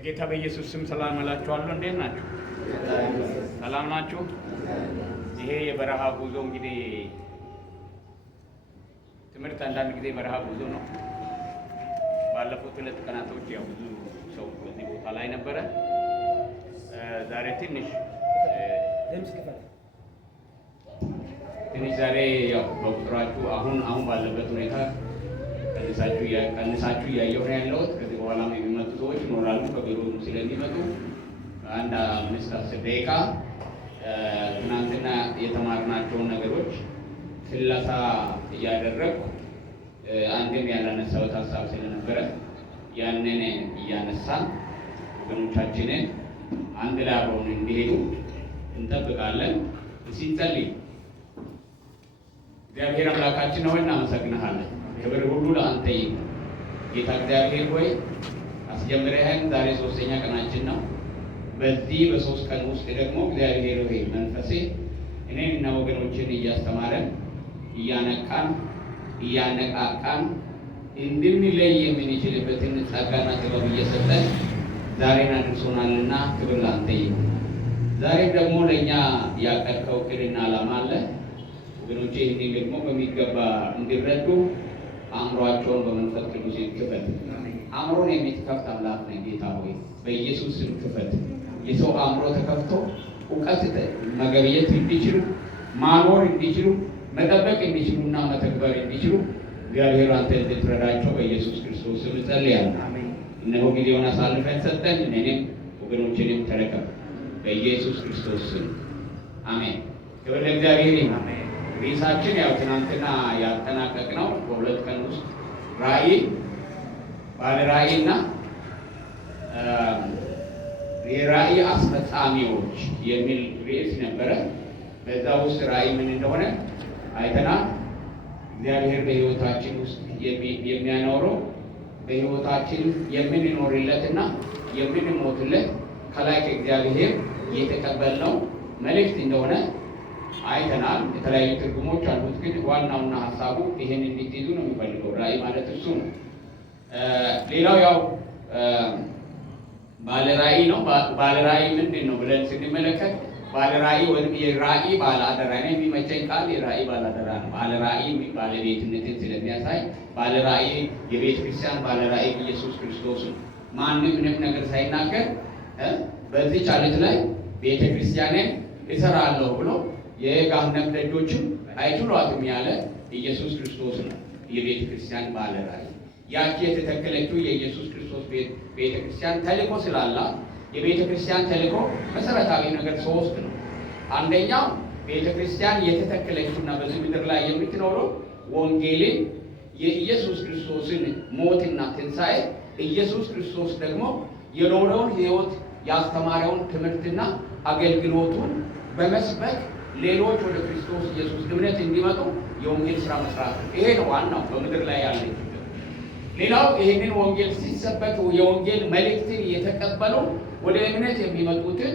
በጌታ በኢየሱስ ስም ሰላም እላችኋለሁ። እንዴት ናችሁ? ሰላም ናችሁ? ይሄ የበረሃ ጉዞ እንግዲህ ትምህርት አንዳንድ ጊዜ በረሃ ጉዞ ነው። ባለፉት 2 ቀናቶች ያው ብዙ ሰው በዚህ ቦታ ላይ ነበረ። ዛሬ ትንሽ ዛሬ ያው በቁጥራችሁ አሁን ባለበት ሁኔታ ቀንሳችሁ እያየሁ ነው ያለሁት። ከዚህ በኋላ የሚመጡ ሰዎች ይኖራሉ። ከቢሮ ስለሚመጡ አንድ 5-10 ደቂቃ ትናንትና የተማርናቸውን ነገሮች ክለሳ እያደረግኩ አንድም ያላነሳሁት ሀሳብ ስለነበረ ያንን እያነሳን ወገኖቻችንን አንድ ላይ አብረውን እንዲሄዱ እንጠብቃለን። እንጸልይ። እግዚአብሔር አምላካችን ሆይ እናመሰግንሃለን። ክብር ሁሉ ለአንተ ይሁን። ጌታ እግዚአብሔር ሆይ አስጀምረህን ዛሬ 3ኛ ቀናችን ነው። በዚህ በ3 ቀን ውስጥ ደግሞ እግዚአብሔር ሆይ መንፈሴ እኔንና ወገኖችን እያስተማረን እያነቃን እያነቃቃን እንድንለይ የምንችልበትን ጸጋና ጥበብ እየሰጠን ዛሬን አድርሶናልና ክብር ለአንተ ይሁን። ዛሬም ደግሞ ለእኛ ያቀድከው ዕቅድና ዓላማ አለ። ወገኖቼ ይህንን ደግሞ በሚገባ እንዲረዱ አእምሯቸውን በመንፈስ ቅዱስ ክፈት። አእምሮን የምትከፍት አምላክ ነህ ጌታ ሆይ በኢየሱስ ስም ክፈት። የሰው አእምሮ ተከፍቶ እውቀት መገብየት እንዲችሉ፣ ማኖር እንዲችሉ፣ መጠበቅ እንዲችሉና መተግበር እንዲችሉ እግዚአብሔር አንተ እንድትረዳቸው በኢየሱስ ክርስቶስ ስም ጸልያለሁ። እነሆ ጊዜውን አሳልፈን ሰጠን። እኔንም ወገኖችንም ተረከብ በኢየሱስ ክርስቶስ ስም አሜን። ክብር ለእግዚአብሔር ይሁን። ርዕሳችን ያው ትናንትና ያጠናቀቅነው በ2 ቀን ውስጥ ራእይ፣ ባለ ራእይና የራእይ አስፈጻሚዎች የሚል ርዕስ ነበረ። በዛ ውስጥ ራእይ ምን እንደሆነ አይተናል። እግዚአብሔር በሕይወታችን ውስጥ የሚያኖረው በሕይወታችን የምንኖርለትና የምንሞትለት ከላይ ከእግዚአብሔር የተቀበልነው መልእክት እንደሆነ አይተናል። የተለያዩ ትርጉሞች አሉት፣ ግን ዋናውና ሀሳቡ ይሄን እንድትይዙ ነው የሚፈልገው። ራእይ ማለት እሱ ነው። ሌላው ያው ባለ ራእይ ነው። ባለ ራእይ ምንድን ነው ብለን ስንመለከት ባለ ራእይ ወይም የራእይ ባለ አደራ ነው። የሚመቸኝ ቃል የራእይ ባለ አደራ ነው። ባለ ራእይ ባለቤትነትን ስለሚያሳይ ባለ ራእይ የቤተ ክርስቲያን ባለ ራእይ ኢየሱስ ክርስቶስ ነው። ማንም ምንም ነገር ሳይናገር በዚህ ጫለት ላይ ቤተ ክርስቲያንን እሰራለሁ ብሎ የገሃነም ደጆችም አይችሏትም ያለ ኢየሱስ ክርስቶስ ነው የቤተ ክርስቲያን ባለ ራእይ። ያቺ የተተከለችው የኢየሱስ ክርስቶስ ቤተ ክርስቲያን ተልእኮ ስላላት የቤተ ክርስቲያን ተልእኮ መሰረታዊ ነገር 3 ነው። አንደኛው ቤተ ክርስቲያን የተተከለችውና በዚህ ምድር ላይ የምትኖረው ወንጌልን የኢየሱስ ክርስቶስን ሞትና ትንሣኤ ኢየሱስ ክርስቶስ ደግሞ የኖረውን ሕይወት ያስተማረውን ትምህርትና አገልግሎቱን በመስበክ ሌሎች ወደ ክርስቶስ ኢየሱስ እምነት እንዲመጡ የወንጌል ስራ መስራት ነው። ይሄ ነው ዋናው በምድር ላይ ያለ። ሌላው ይህንን ወንጌል ሲሰበክ የወንጌል መልእክትን የተቀበሉ ወደ እምነት የሚመጡትን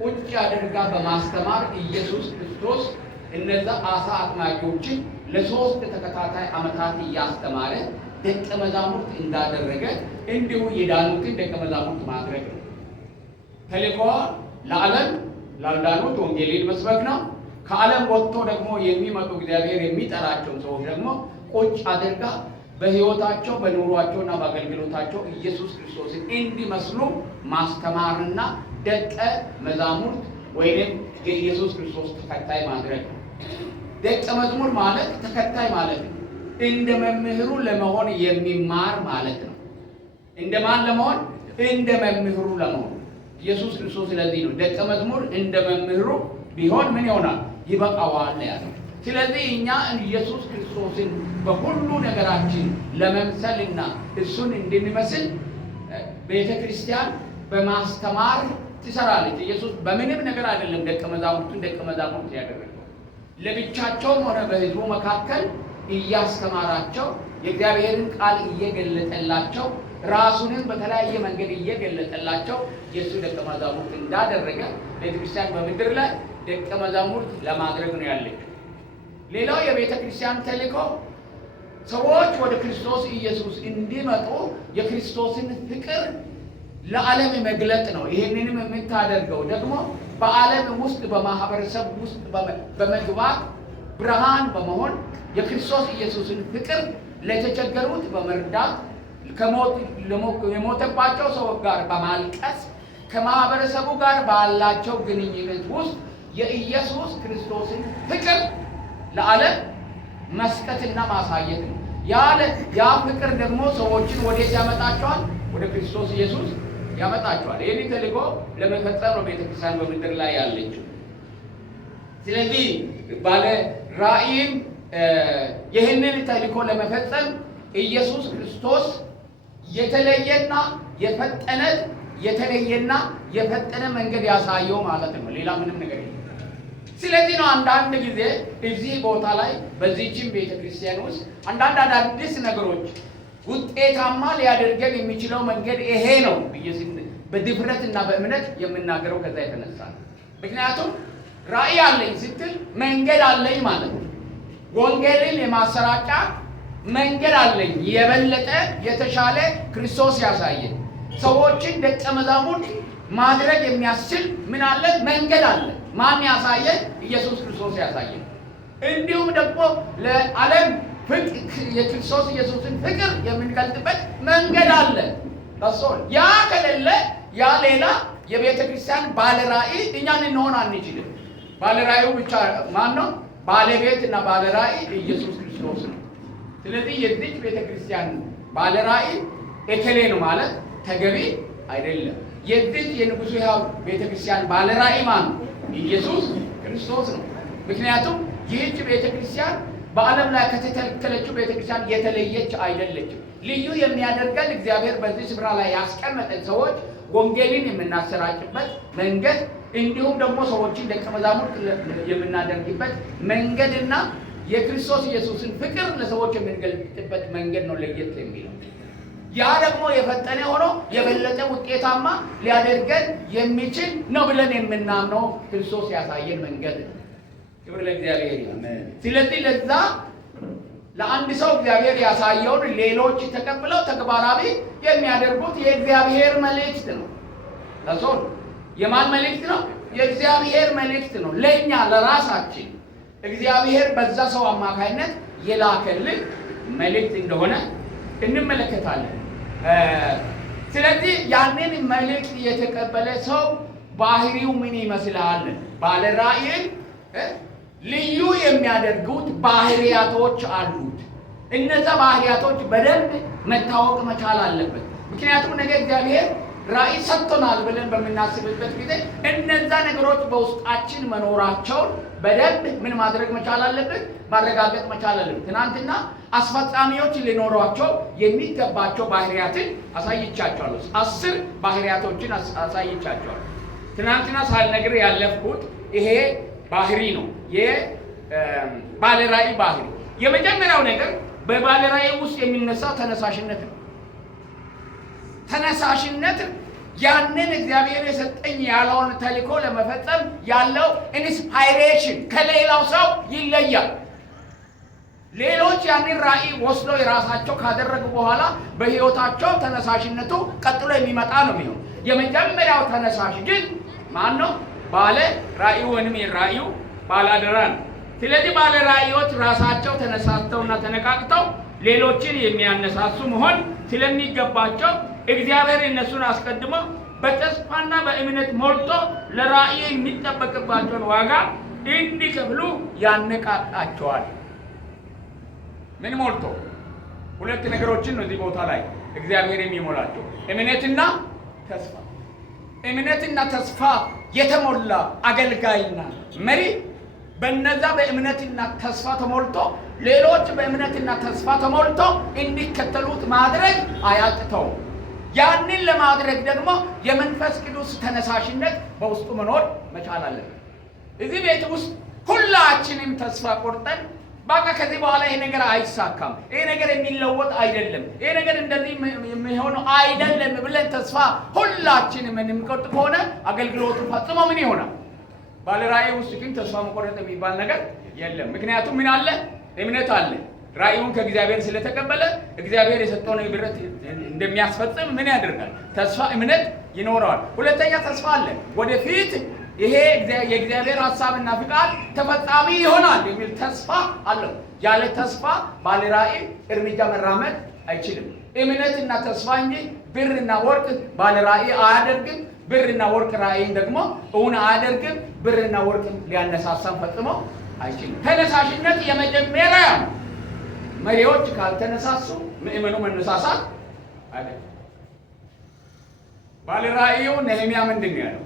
ቁጭ አድርጋ በማስተማር ኢየሱስ ክርስቶስ እነዛ አሳ አጥማጆችን ለ3 ተከታታይ ዓመታት እያስተማረ ደቀ መዛሙርት እንዳደረገ እንዲሁ የዳኑትን ደቀ መዛሙርት ማድረግ ነው። ተልእኮዋ ለዓለም ላልዳኑት ወንጌልን መስበክ ነው። ከዓለም ወጥቶ ደግሞ የሚመጡ እግዚአብሔር የሚጠራቸው ሰዎች ደግሞ ቁጭ አድርጋ በሕይወታቸው በኑሯቸውና በአገልግሎታቸው ኢየሱስ ክርስቶስን እንዲመስሉ ማስተማርና ደቀ መዛሙርት ወይም የኢየሱስ ክርስቶስ ተከታይ ማድረግ ነው። ደቀ መዝሙር ማለት ተከታይ ማለት ነው። እንደ መምህሩ ለመሆን የሚማር ማለት ነው። እንደማን ለመሆን? እንደ መምህሩ ለመሆን ኢየሱስ ክርስቶስ ስለዚህ ነው ደቀ መዝሙር እንደ መምህሩ ቢሆን ምን ይሆናል? ይበቃዋል ያለው። ስለዚህ እኛ ኢየሱስ ክርስቶስን በሁሉ ነገራችን ለመምሰልና እሱን እንድንመስል ቤተ ክርስቲያን በማስተማር ትሰራለች። ኢየሱስ በምንም ነገር አይደለም ደቀ መዛሙርት ያደረገው። ለብቻቸውም ሆነ በሕዝቡ መካከል እያስተማራቸው የእግዚአብሔርን ቃል እየገለጠላቸው ራሱንም በተለያየ መንገድ እየገለጠላቸው የእሱ ደቀ መዛሙርት እንዳደረገ ቤተክርስቲያን በምድር ላይ ደቀ መዛሙርት ለማድረግ ነው ያለችው። ሌላው የቤተ ክርስቲያን ተልእኮ ሰዎች ወደ ክርስቶስ ኢየሱስ እንዲመጡ የክርስቶስን ፍቅር ለዓለም መግለጥ ነው። ይሄንንም የምታደርገው ደግሞ በዓለም ውስጥ በማህበረሰብ ውስጥ በመግባት ብርሃን በመሆን የክርስቶስ ኢየሱስን ፍቅር ለተቸገሩት በመርዳት የሞተባቸው ሰዎች ጋር በማልቀስ ከማህበረሰቡ ጋር ባላቸው ግንኙነት ውስጥ የኢየሱስ ክርስቶስን ፍቅር ለዓለም መስጠትና ማሳየት ነው። ያ ፍቅር ደግሞ ሰዎችን ወዴት ያመጣቸዋል? ወደ ክርስቶስ ኢየሱስ ያመጣቸዋል። ይህን ተልእኮ ለመፈጸም ነው ቤተክርስቲያን በምድር ላይ ያለችው። ስለዚህ ባለ ራእይም ይህንን ተልእኮ ለመፈጸም ኢየሱስ ክርስቶስ የተለየና የፈጠነ መንገድ ያሳየው ማለት ነው። ሌላ ምንም ነገር የለም። ስለዚህ ነው አንዳንድ ጊዜ እዚህ ቦታ ላይ በዚህችም ቤተክርስቲያን ውስጥ አንዳንድ አዳዲስ ነገሮች ውጤታማ ሊያደርገን የሚችለው መንገድ ይሄ ነው ብዬ በድፍረትና በእምነት የምናገረው ከዛ የተነሳ ነው። ምክንያቱም ራእይ አለኝ ስትል መንገድ አለኝ ማለት ነው። ወንጌልን የማሰራጫ መንገድ አለኝ፣ የበለጠ የተሻለ ክርስቶስ ያሳየን ሰዎችን ደቀ መዛሙርት ማድረግ የሚያስችል ምን አለ? መንገድ አለ። ማን ያሳየን? ኢየሱስ ክርስቶስ ያሳየን። እንዲሁም ደግሞ ለዓለም የክርስቶስ ኢየሱስን ፍቅር የምንገልጥበት መንገድ አለ። ያ ከሌለ ያ ሌላ የቤተ ክርስቲያን ባለ ራእይ እኛ ልንሆን አንችልም። ባለ ራእዩ ብቻ ማን ነው? ባለቤት እና ባለ ራእይ ኢየሱስ ክርስቶስ ነው። ስለዚህ የዚህ ቤተ ክርስቲያን ባለ ራእይ እከሌ ነው ማለት ተገቢ አይደለም። የዚህ የንጉሡ ሕያው ቤተ ክርስቲያን ባለ ራእይ ማን ነው? ኢየሱስ ክርስቶስ ነው። ምክንያቱም ይህች ቤተ ክርስቲያን በዓለም ላይ ከተተከለችው ቤተ ክርስቲያን የተለየች አይደለችም። ልዩ የሚያደርገን እግዚአብሔር በዚህ ስፍራ ላይ ያስቀመጠን ሰዎች ወንጌልን የምናሰራጭበት መንገድ እንዲሁም ደግሞ ሰዎችን ደቀ መዛሙርት የምናደርግበት መንገድና የክርስቶስ ኢየሱስን ፍቅር ለሰዎች የምንገልጥበት መንገድ ነው ለየት የሚለው። ያ ደግሞ የፈጠነ ሆኖ የበለጠ ውጤታማ ሊያደርገን የሚችል ነው ብለን የምናምነው ክርስቶስ ያሳየን መንገድ ነው። ክብር ለእግዚአብሔር ይሁን። ስለዚህ ለዛ ለአንድ ሰው እግዚአብሔር ያሳየውን ሌሎች ተቀብለው ተግባራዊ የሚያደርጉት የእግዚአብሔር መልእክት ነው። ለሰው የማን መልእክት ነው? የእግዚአብሔር መልእክት ነው። ለኛ ለራሳችን እግዚአብሔር በዛ ሰው አማካይነት የላከልን መልእክት እንደሆነ እንመለከታለን። ስለዚህ ያንን መልእክት የተቀበለ ሰው ባህሪው ምን ይመስላል? ባለ ራእይን ልዩ የሚያደርጉት ባህሪያቶች አሉት። እነዛ ባህሪያቶች በደንብ መታወቅ መቻል አለበት። ምክንያቱም ነገ እግዚአብሔር ራእይ ሰጥቶናል ብለን በምናስብበት ጊዜ እነዛ ነገሮች በውስጣችን መኖራቸውን በደንብ ምን ማድረግ መቻል አለብን? ማረጋገጥ መቻል አለብን። ትናንትና አስፈጻሚዎች ሊኖሯቸው የሚገባቸው ባህሪያትን አሳይቻቸዋለሁ። 10 ባህሪያቶችን አሳይቻቸዋለሁ። ትናንትና ሳልነግር ያለፍኩት ይሄ ባህሪ ነው። የባለ ራእይ ባህሪ የመጀመሪያው ነገር በባለ ራእይ ውስጥ የሚነሳው ተነሳሽነት ነው። ተነሳሽነት ያንን እግዚአብሔር የሰጠኝ ያለውን ተልእኮ ለመፈጸም ያለው ኢንስፓይሬሽን ከሌላው ሰው ይለያል። ሌሎች ያንን ራእይ ወስደው የራሳቸው ካደረጉ በኋላ በሕይወታቸው ተነሳሽነቱ ቀጥሎ የሚመጣ ነው የሚሆን። የመጀመሪያው ተነሳሽ ግን ማን ነው? ባለ ራእይ ወይንም የራእዩ ባላደራ ነው። ስለዚህ ባለ ራእዮች ራሳቸው ተነሳስተውና ተነቃቅተው ሌሎችን የሚያነሳሱ መሆን ስለሚገባቸው እግዚአብሔር እነሱን አስቀድሞ በተስፋና በእምነት ሞልቶ ለራእይ የሚጠበቅባቸውን ዋጋ እንዲከፍሉ ያነቃቃቸዋል። ምን ሞልቶ? 2 ነገሮችን ነው እዚህ ቦታ ላይ እግዚአብሔር የሚሞላቸው፣ እምነትና ተስፋ። እምነትና ተስፋ የተሞላ አገልጋይና መሪ በነዛ በእምነትና ተስፋ ተሞልቶ ሌሎች በእምነትና ተስፋ ተሞልቶ እንዲከተሉት ማድረግ አያቅተው። ያንን ለማድረግ ደግሞ የመንፈስ ቅዱስ ተነሳሽነት በውስጡ መኖር መቻል አለበት። እዚህ ቤት ውስጥ ሁላችንም ተስፋ ቆርጠን በቃ ከዚህ በኋላ ይሄ ነገር አይሳካም፣ ይሄ ነገር የሚለወጥ አይደለም፣ ይሄ ነገር እንደዚህ የሚሆነው አይደለም ብለን ተስፋ ሁላችንም የምንቆርጥ ከሆነ አገልግሎቱ ፈጽሞ ምን ይሆናል? ባለ ራእይ ውስጥ ግን ተስፋ መቆረጥ የሚባል ነገር የለም። ምክንያቱም ምን አለ? እምነት አለ። ራእዩን ከእግዚአብሔር ስለተቀበለ እግዚአብሔር የሰጠውን ብረት እንደሚያስፈጽም ምን ያደርጋል? ተስፋ እምነት ይኖረዋል። ሁለተኛ ተስፋ አለ። ወደፊት ይሄ የእግዚአብሔር ሐሳብና ፍቃድ ተፈጻሚ ይሆናል የሚል ተስፋ አለው። ያለ ተስፋ ባለ ራእይ እርምጃ መራመድ አይችልም። እምነትና ተስፋ እንጂ ብርና ወርቅ ባለ ራእይ አያደርግም። ብርና ወርቅ ራእይን ደግሞ እውን አያደርግም። ብርና ወርቅ ሊያነሳሳን ፈጽሞ አይችልም። ተነሳሽነት የመጀመሪያ መሪዎች ካልተነሳሱ ምእመኑ መነሳሳት አይደለም። ባለ ራእዩ ነህምያ ምንድን ነው ያለው?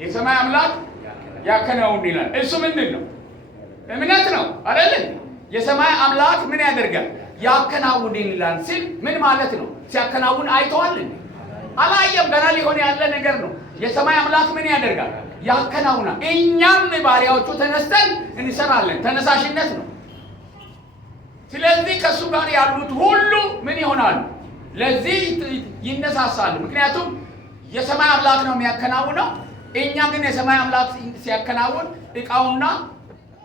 የሰማይ አምላክ ያከናውን ይላል። እሱ ምንድን ነው? እምነት ነው አይደል? የሰማይ አምላክ ምን ያደርጋል? ያከናውን ይላል ሲል ምን ማለት ነው? ሲያከናውን አይተዋል? አላየም። ገና ሊሆን ያለ ነገር ነው። የሰማይ አምላክ ምን ያደርጋል? ያከናውናል። እኛም ባሪያዎቹ ተነስተን እንሰራለን። ተነሳሽነት ነው። ስለዚህ ከእሱ ጋር ያሉት ሁሉ ምን ይሆናሉ? ለዚህ ይነሳሳሉ። ምክንያቱም የሰማይ አምላክ ነው የሚያከናውነው። እኛ ግን የሰማይ አምላክ ሲያከናውን ዕቃውና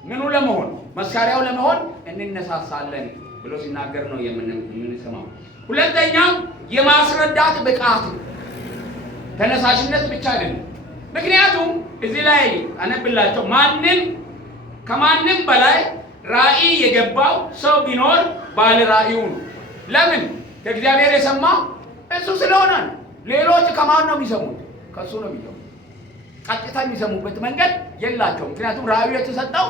ምኑ ለመሆን መሳሪያው ለመሆን እንነሳሳለን ብሎ ሲናገር ነው የምንሰማው። ሁለተኛው የማስረዳት ብቃት ነው። ተነሳሽነት ብቻ አይደለም። ምክንያቱም እዚህ ላይ አነብላቸው ከማንም በላይ ራእይ የገባው ሰው ቢኖር ባለ ራእዩ ነው። ለምን? ከእግዚአብሔር የሰማ እሱ ስለሆነ ነው። ሌሎች ከማን ነው የሚሰሙት? ከእሱ ነው የሚሰሙት። ቀጥታ የሚሰሙበት መንገድ የላቸውም። ምክንያቱም ራእዩ የተሰጠው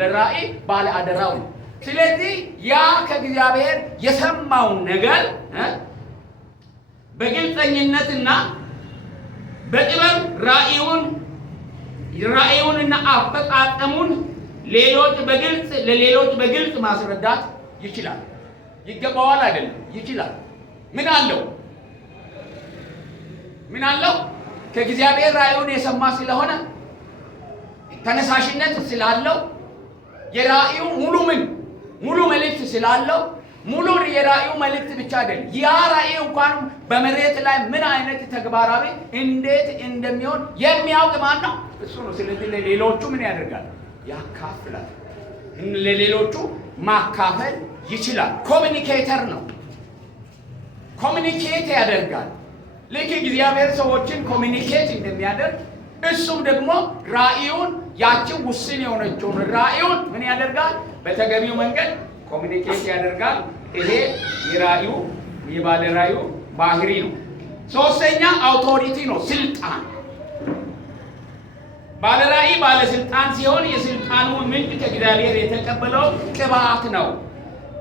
ለራእይ ባለ አደራው ነው። ስለዚህ ያ ከእግዚአብሔር የሰማውን ነገር በግልጸኝነትና በጥበብ ራእዩንና አፈጻጸሙን ለሌሎች በግልጽ ማስረዳት ይችላል። ይገባዋል አይደለም? ይችላል። ምን አለው? ከእግዚአብሔር ራእዩን የሰማ ስለሆነ ተነሳሽነት ስላለው የራእዩ ሙሉ መልእክት ስላለው የራእዩ መልእክት ብቻ አይደለም። ያ ራእይ እንኳን በመሬት ላይ ምን አይነት ተግባራዊ እንዴት እንደሚሆን የሚያውቅ ማን ነው? እሱ ነው። ስለዚህ ለሌሎቹ ምን ያደርጋል? ያካፍላል። ለሌሎቹ ማካፈል ይችላል። ኮሚኒኬተር ነው። ኮሚኒኬት ያደርጋል። ልክ እግዚአብሔር ሰዎችን ኮሚኒኬት እንደሚያደርግ እሱም ደግሞ ራእዩን ያችን ውስን የሆነችውን ራእዩን ምን ያደርጋል? በተገቢው መንገድ ኮሚኒኬት ያደርጋል። ይሄ የባለ ራእዩ ባህሪ ነው። ሶስተኛ አውቶሪቲ ነው፣ ስልጣን። ባለ ራእይ ባለስልጣን ሲሆን የስልጣኑ ምንጭ ከእግዚአብሔር የተቀበለው ቅባት ነው።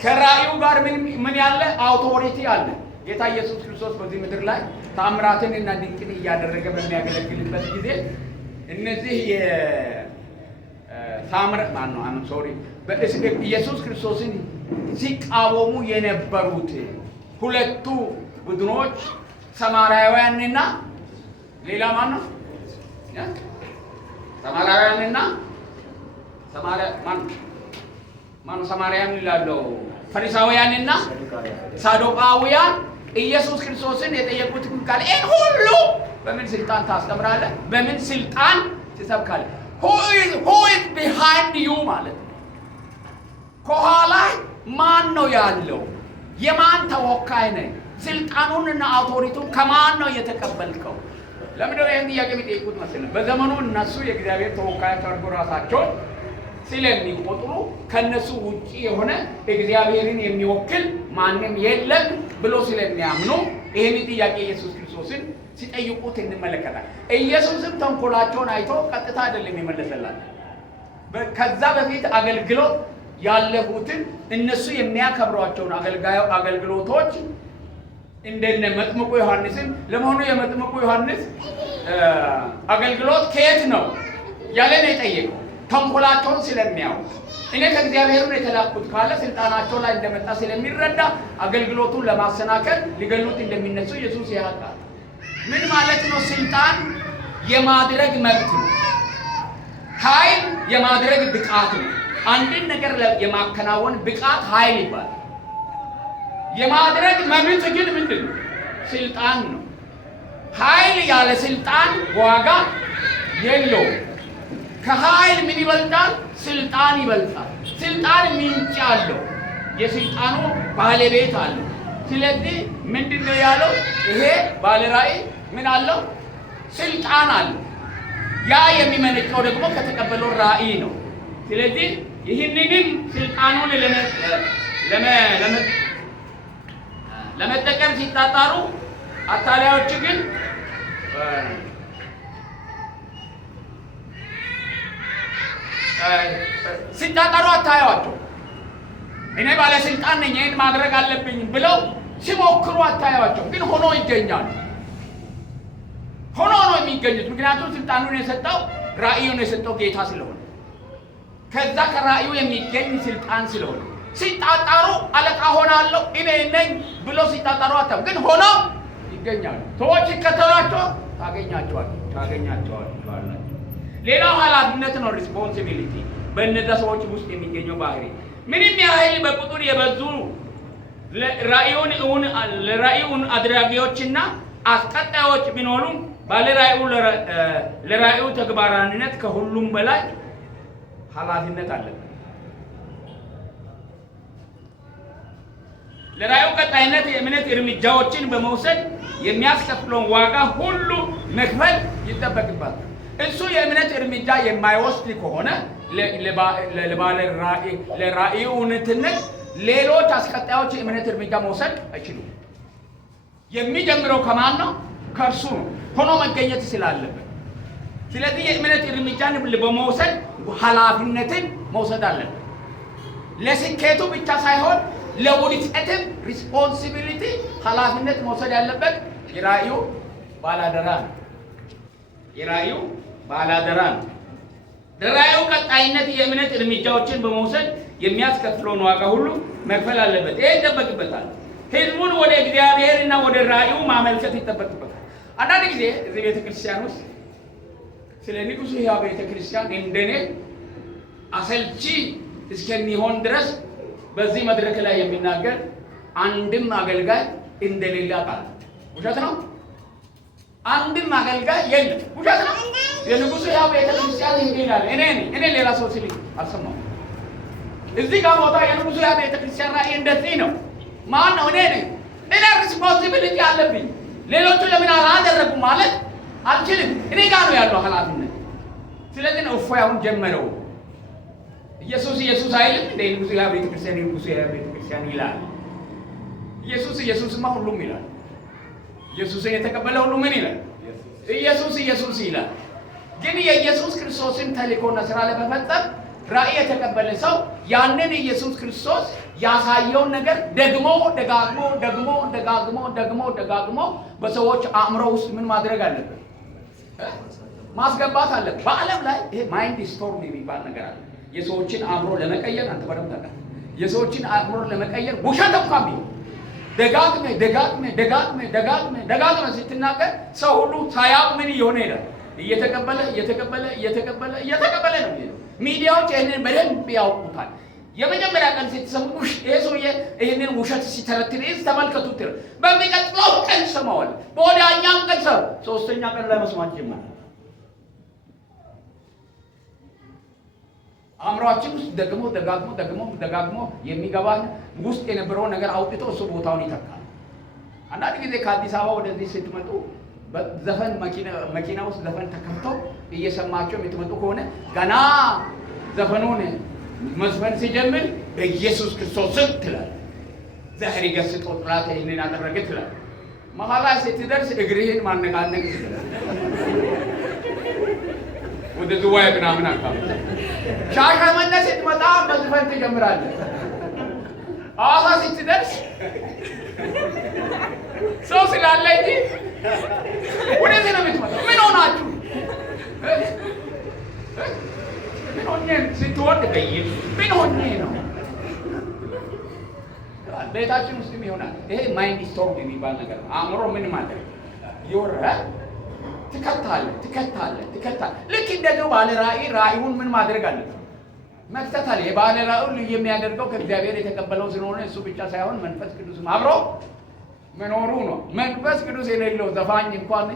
ከራእዩ ጋር ምን ያለ? አውቶሪቲ አለ። ጌታ ኢየሱስ ክርስቶስ በዚህ ምድር ላይ ታምራትን እና ድንቅን እያደረገ በሚያገለግልበት ጊዜ እነዚህ ኢየሱስ ክርስቶስን ሲቃወሙ የነበሩት ሁለቱ ቡድኖች ሰማርያውያንና ሌላ ማን ነው? ሰማርያውያንና ሰማርያን ይላለው ፈሪሳውያንና ሳዶቃውያን ኢየሱስ ክርስቶስን የጠየቁት ቃል ሁሉ በምን ስልጣን ታስተምራለህ? በምን ስልጣን ትሰብካለህ? who is behind you ማለት ነው። ከኋላ ማን ነው ያለው? የማን ተወካይ ነህ? ስልጣኑንና አውቶሪቲውን ከማን ነው የተቀበልከው? ለምንድነው ይህን ጥያቄ የሚጠይቁት መሰለህ? በዘመኑ እነሱ የእግዚአብሔር ተወካዮች አድርገው ራሳቸውን ስለሚቆጥሩ ከነሱ ውጪ የሆነ እግዚአብሔርን የሚወክል ማንም የለም ብሎ ስለሚያምኑ ይህን ጥያቄ ኢየሱስ ክርስቶስን ሲጠይቁት እንመለከታለን። ኢየሱስም ተንኮላቸውን አይቶ ቀጥታ አይደለም የመለሰላቸው። ከዛ በፊት አገልግሎት ያለፉትን እነሱ የሚያከብሯቸውን አገልግሎቶች እንደነ መጥምቁ ዮሐንስን ለመሆኑ የመጥምቁ ዮሐንስ አገልግሎት ከየት ነው ያለ ነው የጠየቀው። ተንኮላቸውን ስለሚያውቅ እኔ ከእግዚአብሔር ነው የተላኩት ካለ ስልጣናቸው ላይ እንደመጣ ስለሚረዳ አገልግሎቱን ለማሰናከል ሊገሉት እንደሚነሱ ኢየሱስ ያውቃል። ምን ማለት ነው? ስልጣን የማድረግ መብት ነው። ኃይል የማድረግ ብቃት ነው። አንድን ነገር የማከናወን ብቃት ኃይል ይባላል። የማድረግ መብት ግን ምንድን ነው? ስልጣን ነው። ኃይል ያለ ስልጣን ዋጋ የለውም። ከኃይል ምን ይበልጣል? ስልጣን ይበልጣል። ስልጣን ምንጭ አለው። የስልጣኑ ባለቤት አለው። ስለዚህ ምንድነው ያለው? ይሄ ባለ ራእይ ምን አለው? ስልጣን አለው። ያ የሚመነጨው ደግሞ ከተቀበለው ራእይ ነው። ስለዚህ ይህንንም ስልጣኑን ለመጠቀም ሲጣጣሩ አታላዮች ግን ሲጣጣሩ አታያቸው። እኔ ባለስልጣን ነኝ ይህን ማድረግ አለብኝ ብለው ሲሞክሩ አታያቸው። ግን ሆኖ ይገኛሉ። ሆኖ ነው የሚገኙት። ምክንያቱም ስልጣኑን የሰጠው ራእዩን የሰጠው ጌታ ስለሆነ ከዛ ከራእዩ የሚገኝ ስልጣን ስለሆነ ሲጣጣሩ አለቃ ሆናለሁ እኔ ነኝ ብሎ ሲጣጣሩ አታም። ግን ሆኖ ይገኛሉ። ሰዎች ይከተሏቸው ታገኛቸዋል። ሌላው ኃላፊነት ነው፣ ሪስፖንሲቢሊቲ። በእነዛ ሰዎች ውስጥ የሚገኘው ባህሪ ምንም ያህል በቁጥር የበዙ ለራእዩን አድራጊዎችና አስቀጣዮች ቢኖሩም ባለራእዩ ለራእዩ ተግባራዊነት ከሁሉም በላይ ኃላፊነት አለበት። ለራእዩ ቀጣይነት የእምነት እርምጃዎችን በመውሰድ የሚያስከፍለውን ዋጋ ሁሉ መክፈል ይጠበቅበታል። እሱ የእምነት እርምጃ የማይወስድ ከሆነ ለራእዩ እውነትነት ሌሎች አስቀጣዮች የእምነት እርምጃ መውሰድ አይችሉም። የሚጀምረው ከማን ነው? ከእርሱ ነው፣ ሆኖ መገኘት ስላለበት። ስለዚህ የእምነት እርምጃን በመውሰድ ኃላፊነትን መውሰድ አለበት። ለስኬቱ ብቻ ሳይሆን ለውድቀትም ሪስፖንሲቢሊቲ ኃላፊነት መውሰድ ያለበት የራእዩ ባላደራ ነው። ለራእዩ ቀጣይነት የእምነት እርምጃዎችን በመውሰድ የሚያስከፍለውን ዋጋ ሁሉ መክፈል አለበት። ይሄ ይጠበቅበታል። ህዝቡን ወደ እግዚአብሔርና ወደ ራእዩ ማመልከት ይጠበቅበታል። አንዳንድ ጊዜ እዚህ ቤተክርስቲያን ውስጥ ስለ ንጉሡ ሕያው ቤተክርስቲያን እንደኔ አሰልቺ እስከሚሆን ድረስ በዚህ መድረክ ላይ የሚናገር አንድም አገልጋይ እንደሌለ አውቃለሁ። ውሸት ነው? አንድም አገልጋይ የለም። ውሸት ነው? የንጉሡ ሕያው ቤተክርስቲያን ይላል። እኔ ሌላ ሰው ሲል አልሰማሁም። እዚህ ጋር ቦታ የንጉሡ ሕያው ቤተክርስቲያን ራእይ እንደዚህ ነው። ማን ነው? እኔ ነኝ። እኔ ሪስፖንሲቢሊቲ አለብኝ። ሌሎቹ ለምን አላደረጉም ማለት አልችልም። እኔ ጋር ነው ያለው ኃላፊነት። ስለዚህ ነው እፎይ አሁን ጀመረው። ኢየሱስ አይልም እንደ ንጉሡ ሕያው ቤተክርስቲያን ንጉሡ ሕያው ቤተክርስቲያን ይላል። ኢየሱስማ ሁሉም ይላል። ኢየሱስን የተቀበለ ሁሉ ምን ይላል? ኢየሱስ ይላል። ግን የኢየሱስ ክርስቶስን ተልእኮና ስራ ለመፈጸም ራእይ የተቀበለ ሰው ያንን ኢየሱስ ክርስቶስ ያሳየውን ነገር ደግሞ ደጋግሞ በሰዎች አእምሮ ውስጥ ምን ማድረግ አለበት? ማስገባት አለበት። በዓለም ላይ ይሄ ማይንድ ስቶርም የሚባል ነገር አለ። የሰዎችን አእምሮ ለመቀየር አንተ በደምብ ታውቃለህ። የሰዎችን አእምሮ ለመቀየር ውሸት እንኳን ቢሆን ደጋግመህ ስትናገር ሰው ሁሉ ሳያውቅ ምን እየሆነ ይሄዳል? እየተቀበለ ነው የሚሄደው። ሚዲያዎች ይህንን በደንብ ያውቁታል። የመጀመሪያ ቀን ስትሰሙ ይሄ ሰውዬ ይህንን ውሸት ሲተረትል ተመልከቱት። በሚቀጥለው ቀን ሰማዋል። በወዲያኛም ቀን ሰው ሶስተኛ ቀን ላይ መስማት ጀመረ። አእምሯችን ውስጥ ደጋግሞ የሚገባን ውስጥ የነበረውን ነገር አውጥቶ እሱ ቦታውን ይተካል። አንዳንድ ጊዜ ከአዲስ አበባ ወደዚህ ስትመጡ ዘፈን መኪና ውስጥ ዘፈን ተከፍቶ እየሰማቸው የምትመጡ ከሆነ ገና ዘፈኑን መዝፈን ሲጀምር በኢየሱስ ክርስቶስ ስም ትላለህ። ዛሬ ገስጦ ጥላት ይህንን አደረገ ትላለህ። መሀላ ስትደርስ እግርህን ማነቃነቅ ትላለህ። ወደ ዝዋይ ምናምን አካባቢ ሻሸመኔ ስትመጣ መዝፈን ትጀምራለህ። ሐዋሳ ስትደርስ ሰው ስላለ እንጂ ወደዚህ ነው የምትመጣው። ምን ሆናችሁ? ምን ሆኜ ስትወድ በኢየሱስ ምን ሆኜ ነው? ቤታችን ውስጥም ይሆናል። ይሄ ማይንድ ስቶርም የሚባል ነገር ነው። አእምሮ ምን ማለት ይወራል። ትከታለህ። ልክ እንደዚህ ባለ ራእዩን ምን ማድረግ አለበት? መክተት አለ። የባለ ራእዩ ልዩ የሚያደርገው ከእግዚአብሔር የተቀበለው ስለሆነ እሱ ብቻ ሳይሆን መንፈስ ቅዱስም አብሮ መኖሩ ነው። መንፈስ ቅዱስ የሌለው ዘፋኝ እንኳን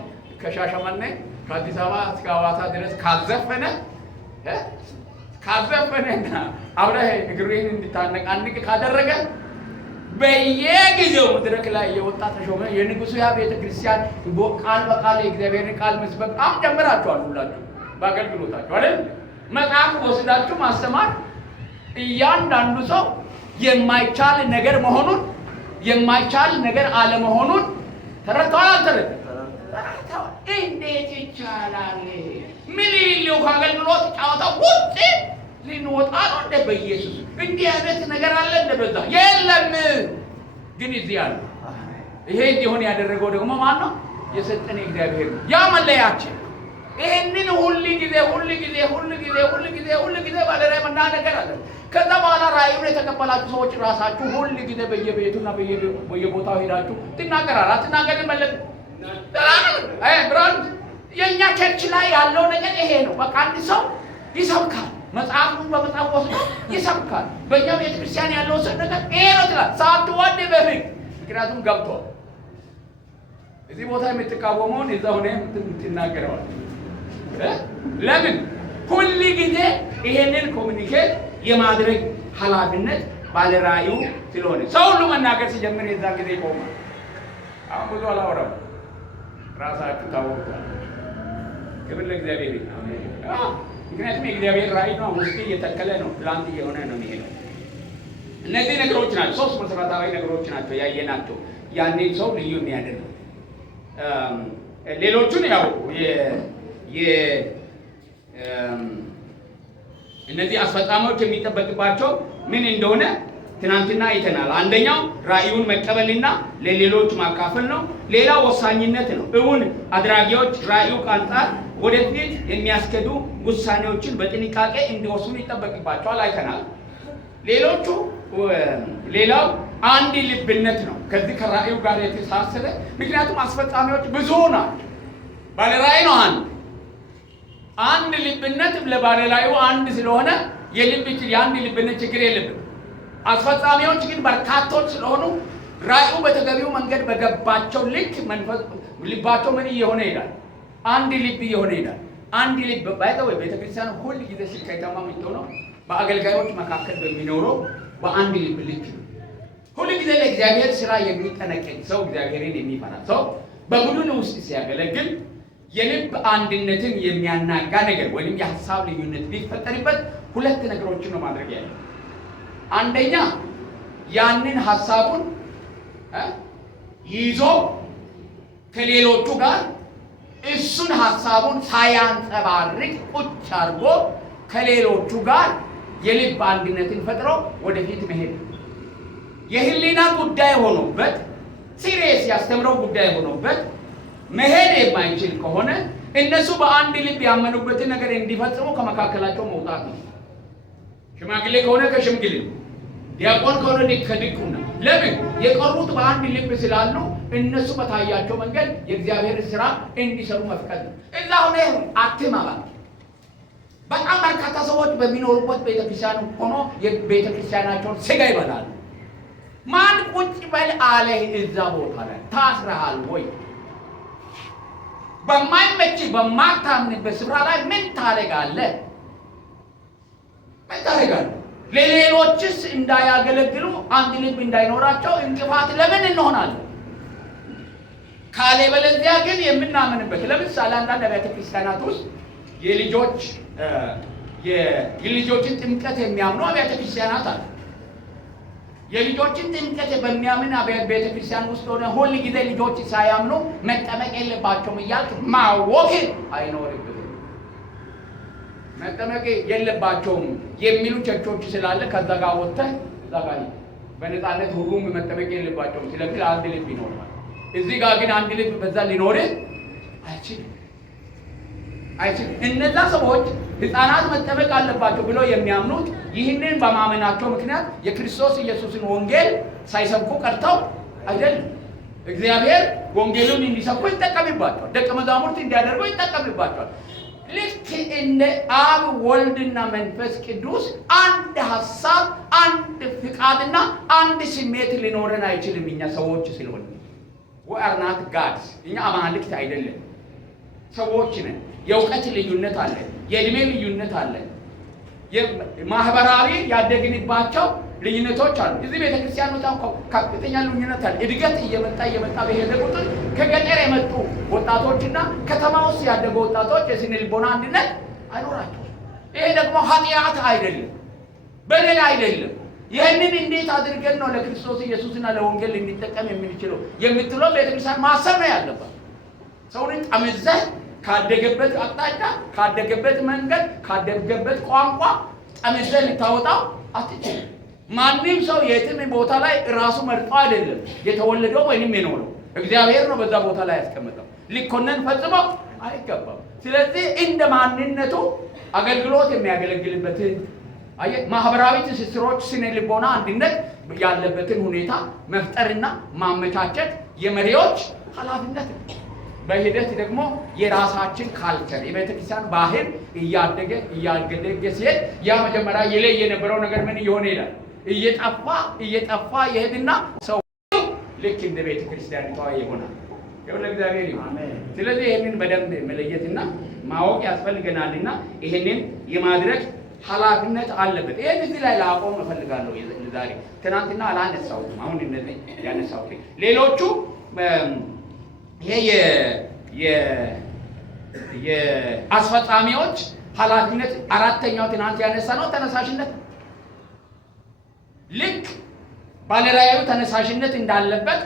ከሻሸመኔ ከአዲስ አበባ እስከ ሐዋሳ ድረስ ካልዘፈነ ካዘፈነና አብረህ እግርህን እንድታነቃንቅ ካደረገ በየጊዜው መድረክ ላይ የወጣ ተሾመ የንጉሱ ያ ቤተ ክርስቲያን ቃል በቃል የእግዚአብሔርን ቃል መስበክ ጀምራችኋል ሁላችሁ በአገልግሎታችሁ አይደል? መጽሐፍ ወስዳችሁ ማስተማር እያንዳንዱ ሰው የማይቻል ነገር መሆኑን የማይቻል ነገር አለመሆኑን ተረድተዋል አልተረዱም? እንዴት ይቻላል? ምን ይልው ከአገልግሎት ጫወታው ውጪ ልንወጣ ነው እንደ በኢየሱስ እንዲህ አይነት ነገር አለ እንደ በዛ የለም። ግን እዚህ ያለ ይሄ እንዲሆን ያደረገው ደግሞ ማን ነው? የሰጠን እግዚአብሔር ነው። ያ መለያችን ይሄንን ሁሉ ጊዜ ባለራዕይ መናገር አለ። ከዛ በኋላ ራዕዩን የተቀበላችሁ ሰዎች ራሳችሁ ሁሉ ጊዜ በየቤቱና በየቦታው ሄዳችሁ ትናገራላችሁ። አትናገርን ማለት ብራን የኛ ቸርች ላይ ያለው ነገር ይሄ ነው። በቃ አንድ ሰው ይሰብካል፣ መጽሐፉን በመጽሐፍ ወስዶ ይሰብካል። በእኛ ቤተ ክርስቲያን ያለው ሰው ነገር ይሄ ነው ትላለህ ሳትወድ በፊት። ምክንያቱም ገብቷል። እዚህ ቦታ የምትቃወመውን እዛ ሆነ የምትናገረዋል። ለምን ሁሉ ጊዜ ይሄንን ኮሚኒኬት የማድረግ ኃላፊነት ባለ ራዕዩ ስለሆነ ሰው ሁሉ መናገር ሲጀምር የዛ ጊዜ ይቆማል። አሁን ብዙ አላወራም፣ ራሳችሁ ታወቁታል። ክብር ለእግዚአብሔር ይሁን። ምክንያቱም የእግዚአብሔር ራዕይ ነው፣ ውስጥ እየተከለ ነው፣ ፕላንት እየሆነ ነው የሚሄደው። እነዚህ ነገሮች ናቸው፣ ሶስት መሰረታዊ ነገሮች ናቸው ያየናቸው ያንን ሰው ልዩ የሚያደርጉ። ሌሎቹን ያው እነዚህ አስፈጻሚዎች የሚጠበቅባቸው ምን እንደሆነ ትናንትና አይተናል። አንደኛው ራዕዩን መቀበልና ለሌሎች ማካፈል ነው። ሌላው ወሳኝነት ነው። እውን አድራጊዎች ራዕዩ አንጻር ወደፊት የሚያስከዱ ውሳኔዎችን በጥንቃቄ እንዲወስኑ ይጠበቅባቸዋል አይተናል። ሌላው አንድ ልብነት ነው። ከዚህ ከራዕዩ ጋር የተሳሰረ ምክንያቱም አስፈጻሚዎች ብዙ ናቸው። ባለራዕይ ነው አንድ ልብነት ለባለራዕዩ አንድ ስለሆነ የአንድ ልብነት ችግር የለብንም። አስፈጻሚዎች ግን በርካቶች ስለሆኑ ራዕዩ በተገቢው መንገድ በገባቸው ልክ መንፈስ ልባቸው ምን እየሆነ ይሄዳል? አንድ ልብ እየሆነ ይሄዳል። አንድ ልብ ባይተው ቤተክርስቲያን ሁሉ ጊዜ ሲከተማ የምትሆነው በአገልጋዮች መካከል በሚኖረው በአንድ ልብ ልክ ነው። ሁሉ ጊዜ ለእግዚአብሔር ስራ የሚጠነቀቅ ሰው፣ እግዚአብሔርን የሚፈራ ሰው በቡድን ውስጥ ሲያገለግል የልብ አንድነትን የሚያናጋ ነገር ወይም የሀሳብ ልዩነት ቢፈጠርበት ሁለት ነገሮችን ነው ማድረግ ያለው። አንደኛ ያንን ሀሳቡን ይዞ ከሌሎቹ ጋር እሱን ሀሳቡን ሳያንጸባርቅ ቁጭ አድርጎ ከሌሎቹ ጋር የልብ አንድነትን ፈጥሮ ወደፊት መሄድ። የህሊና ጉዳይ ሆኖበት ሲሪየስ ያስተምረው ጉዳይ ሆኖበት መሄድ የማይችል ከሆነ እነሱ በአንድ ልብ ያመኑበትን ነገር እንዲፈጽሙ ከመካከላቸው መውጣት ነው። ሽማግሌ ከሆነ ከሽምግልና፣ ዲያቆን ከሆነ ከዲቁና። ለምን የቀሩት በአንድ ልብ ስላሉ እነሱ በታያቸው መንገድ የእግዚአብሔር ስራ እንዲሰሩ መፍቀድ ነው። እዛ ሆነ አትማማት። በጣም በርካታ ሰዎች በሚኖሩበት ቤተክርስቲያን ሆኖ የቤተክርስቲያናቸውን ስጋ ይበላሉ። ማን ቁጭ በል አለ? እዛ ቦታ ላይ ታስረሃል ወይ? በማይመች በማታምንበት ስፍራ ላይ ምን ታደርጋለህ? ለሌሎችስ እንዳያገለግሉ አንድ ልብ እንዳይኖራቸው እንቅፋት ለምን እንሆናለን? ካለበለዚያ ግን የምናምንበት ለምሳሌ አንዳንድ አብያተ ክርስቲያናት ውስጥ የልጆችን ጥምቀት የሚያምኑ አብያተ ክርስቲያናት አሉ። የልጆችን ጥምቀት በሚያምን ቤተ ክርስቲያን ውስጥ ሆነ ሁል ጊዜ ልጆች ሳያምኑ መጠመቅ የለባቸውም እያልክ ማወቅ አይኖርብህም። መጠመቅ የለባቸውም የሚሉ ቸርቾች ስላለ ከዛ ጋር ወጥተህ እዛ ጋር በነፃነት ሁሉም መጠመቅ የለባቸውም ስለሚል አንድ ልብ ይኖራል። እዚህ ጋር ግን አንድ ልብ በዛ ሊኖር አይችልም። እነዛ ሰዎች ሕፃናት መጠመቅ አለባቸው ብለው የሚያምኑት ይህንን በማመናቸው ምክንያት የክርስቶስ ኢየሱስን ወንጌል ሳይሰብኩ ቀርተው አይደለም። እግዚአብሔር ወንጌሉን እንዲሰብኩ ይጠቀምባቸዋል። ደቀ መዛሙርት እንዲያደርጉ ይጠቀምባቸዋል። ልክ እንደ አብ ወልድና መንፈስ ቅዱስ አንድ ሀሳብ፣ አንድ ፍቃድና አንድ ስሜት ሊኖረን አይችልም። እኛ ሰዎች ስለሆነ we are not gods። እኛ አማልክት አይደለም፣ ሰዎች ነን። የእውቀት ልዩነት አለ፣ የእድሜ ልዩነት አለ፣ ማህበራዊ ያደግንባቸው ልዩነቶች አሉ። እዚህ ቤተክርስቲያን ውስጥ ከፍተኛ ልዩነት አለ። እድገት እየመጣ በሄደ ቁጥር ከገጠር የመጡ ወጣቶችና ከተማ ውስጥ ያደጉ ወጣቶች የስነ ልቦና አንድነት አይኖራቸውም። ይሄ ደግሞ ኃጢአት አይደለም፣ በደል አይደለም። ይህንን እንዴት አድርገን ነው ለክርስቶስ ኢየሱስና ለወንጌል ልንጠቀም የምንችለው የምትለው ቤተክርስቲያን ማሰብ ነው ያለባት። ሰውን ጠምዘህ ካደገበት አቅጣጫ፣ ካደገበት መንገድ፣ ካደገበት ቋንቋ ጠምዘህ ልታወጣው አትችልም። ማንም ሰው የትም ቦታ ላይ ራሱ መርጦ አይደለም የተወለደው ወይንም የኖረው፣ እግዚአብሔር ነው በዛ ቦታ ላይ ያስቀመጠው። ሊኮነን ፈጽሞ አይገባም። ስለዚህ እንደ ማንነቱ አገልግሎት የሚያገለግልበትን ማህበራዊ ትስስሮች፣ ስነ ልቦና አንድነት ያለበትን ሁኔታ መፍጠርና ማመቻቸት የመሪዎች ኃላፊነት ነው። በሂደት ደግሞ የራሳችን ካልቸር የቤተክርስቲያን ባህል እያደገ ሲሄድ ያ መጀመሪያ የላይ የነበረው ነገር ምን እየሆነ ይላል እየጠፋ ይሄድና ሰው ልክ እንደ ቤተክርስቲያን ይሆናል። ይሁን ለእግዚአብሔር ይሁን። ስለዚህ ይሄንን በደንብ መለየትና ማወቅ ያስፈልገናልና ይሄንን የማድረግ ኃላፊነት አለበት። ይሄን እዚህ ላይ ላቆም እፈልጋለሁ። ዛሬ ትናንትና አላነሳሁትም፣ አሁን እነዚህ ያነሳሁት ሌሎቹ ይሄ የአስፈጻሚዎች ኃላፊነት አራተኛው ትናንት ያነሳ ነው ተነሳሽነት። ልክ ባለራዕዩ ተነሳሽነት እንዳለበት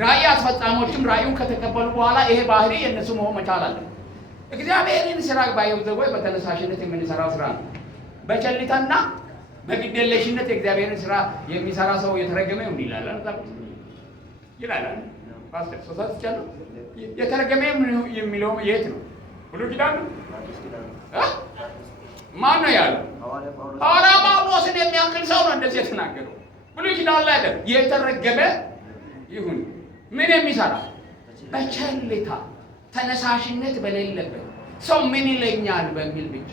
ራዕይ አስፈጻሚዎችም ራዕዩን ከተቀበሉ በኋላ ይሄ ባህሪ የእነሱ መሆን መቻል አለ። እግዚአብሔርን ስራ ባይወዘወይ በተነሳሽነት የምንሰራው ስራ ነው። በቸልታና በግዴለሽነት የእግዚአብሔርን ስራ የሚሰራ ሰው የተረገመ ይሁን ይላል ፓስተር ሶሳት ይቻላል። የተረገመ የሚለው የት ነው? ብሉይ ኪዳን ነው። ማን ነው ያለው? ሐዋርያ ጳውሎስን የሚያክል ሰው ነው እንደዚህ የተናገረው። ብሉይ ኪዳን ላይ አይደል? የተረገመ ይሁን ምን የሚሰራ በቸልታ ተነሳሽነት በሌለበት ሰው ምን ይለኛል በሚል ብቻ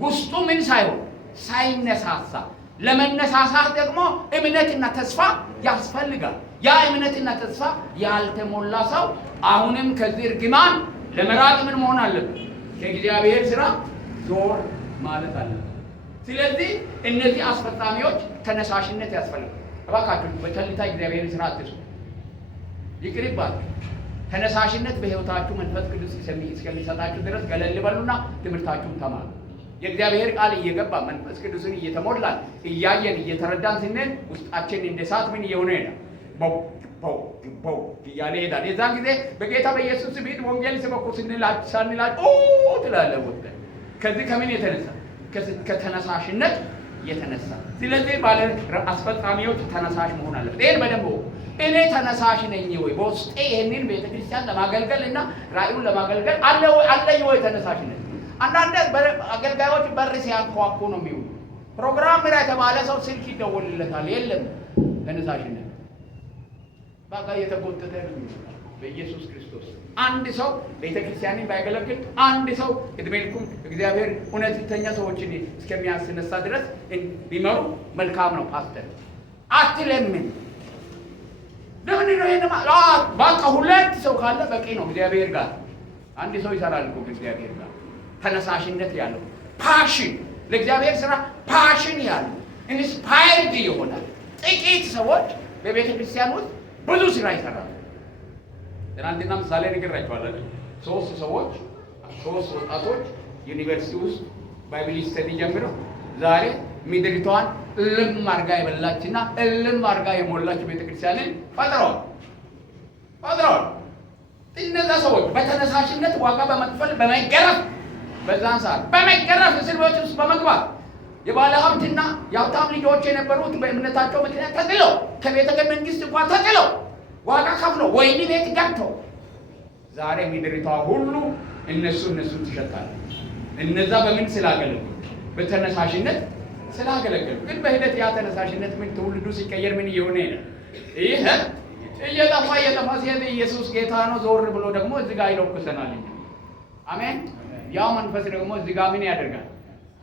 ውስጡ ምን ሳይሆን ሳይነሳሳ፣ ለመነሳሳት ደግሞ እምነትና ተስፋ ያስፈልጋል። ያ እምነትና ተስፋ ያልተሞላ ሰው አሁንም ከዚህ እርግማን ለመራቅ ምን መሆን አለበት? ከእግዚአብሔር ስራ ዞር ማለት አለበት። ስለዚህ እነዚህ አስፈጻሚዎች ተነሳሽነት ያስፈልጋል። እባካችሁ በቸልታ እግዚአብሔርን ስራ አትስሩ፣ ይቅርባችሁ። ተነሳሽነት በሕይወታችሁ መንፈስ ቅዱስ እስከሚሰጣችሁ ድረስ ገለል በሉና ትምህርታችሁን ተማሩ። የእግዚአብሔር ቃል እየገባ መንፈስ ቅዱስን እየተሞላን እያየን እየተረዳን ስንል ውስጣችን እንደ እሳት ምን እየሆነ ይሄዳል? በው እያለ ይሄዳል። የዛን ጊዜ በጌታ በኢየሱስ ፊት ወንጌል ስበኩ ሳንላችሁ ትላለህ ወጥተህ። ከዚህ ከምን የተነሳ? ከተነሳሽነት የተነሳ። ስለዚህ ባለ አስፈጻሚዎች ተነሳሽ መሆን አለበት። ይሄን በደንብ እኔ ተነሳሽ ነኝ ወይ? በውስጤ ይሄንን ቤተክርስቲያን ለማገልገል እና ራዕዩን ለማገልገል አለኝ ወይ ተነሳሽነት? አንዳንድ አገልጋዮች በር ሲያንኳኩ ነው የሚውሉ። ፕሮግራም ምራ የተባለ ሰው ስልክ ይደወልለታል፣ የለም ተነሳሽነት። በቃ እየተጎተተ ነው በኢየሱስ ክርስቶስ። አንድ ሰው ቤተክርስቲያንን ባያገለግል፣ አንድ ሰው እድሜ ልኩን እግዚአብሔር እውነተኛ ሰዎችን እስከሚያስነሳ ድረስ ቢመሩ መልካም ነው። ፓስተር አትለምን። ለምን ነው ይሄን በቃ ሁለት ሰው ካለ በቂ ነው። እግዚአብሔር ጋር አንድ ሰው ይሰራል እኮ እግዚአብሔር ጋር ተነሳሽነት ያለው ፓሽን፣ ለእግዚአብሔር ስራ ፓሽን ያለው ኢንስፓየርድ ይሆናል። ጥቂት ሰዎች በቤተ ክርስቲያን ውስጥ ብዙ ስራ ይሰራሉ። ትናንትና ምሳሌ ነግሬያቸዋለሁ። ሶስት ወጣቶች ዩኒቨርሲቲ ውስጥ ባይብል ስተዲ ጀምረው ዛሬ ምድሪቷን እልም አርጋ የበላችና እልም አርጋ የሞላች ቤተክርስቲያንን ፈጥረዋል። እነዛ ሰዎች በተነሳሽነት ዋጋ በመክፈል በመገረፍ በዛን ሰዓት በመገረፍ እስር ቤት ውስጥ በመግባት የባለ ሀብትና የሀብታም ልጆች የነበሩት በእምነታቸው ምክንያት ተጥለው ከቤተ መንግስት እንኳን ተጥለው ዋጋ ከፍለው ወይኒ ቤት ገብተው ዛሬ ምድሪቷ ሁሉ እነሱን ትሸጣለች። እነዛ በምን ስላገለገሉ? በተነሳሽነት ስላገለገሉ። ግን በሂደት ያ ተነሳሽነት ምን ትውልዱ ሲቀየር ምን እየሆነ ነው? ይሄ እየጠፋ ሲሄድ ኢየሱስ ጌታ ነው ዞር ብሎ ደግሞ እዚህ ጋር ይለኩሰናል። አሜን። ያው መንፈስ ደግሞ እዚህ ጋር ምን ያደርጋል?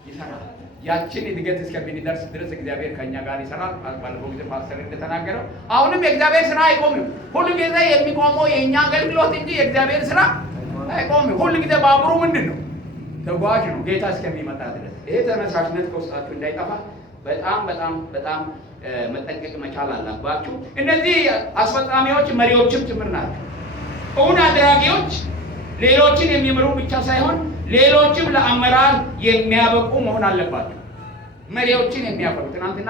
ይሰራል። ያችን እድገት እስከሚደርስ ድረስ እግዚአብሔር ከኛ ጋር ይሰራል። ባለፈው ጊዜ ፓስተር እንደተናገረው አሁንም የእግዚአብሔር ስራ አይቆምም። ሁሉ ጊዜ የሚቆመው የእኛ አገልግሎት እንጂ የእግዚአብሔር ስራ አይቆምም። ሁሉ ጊዜ ባቡሩ ምንድን ነው? ተጓዥ ነው ጌታ እስከሚመጣ ድረስ። ይሄ ተነሳሽነት ከውስጣችሁ እንዳይጠፋ በጣም መጠንቀቅ መቻል አለባችሁ። እነዚህ አስፈጻሚዎች መሪዎችም ጭምር ናቸው። እውን አድራጊዎች ሌሎችን የሚመሩ ብቻ ሳይሆን ሌሎችም ለአመራር የሚያበቁ መሆን አለባቸው። መሪዎችን የሚያፈሩ ትናንትና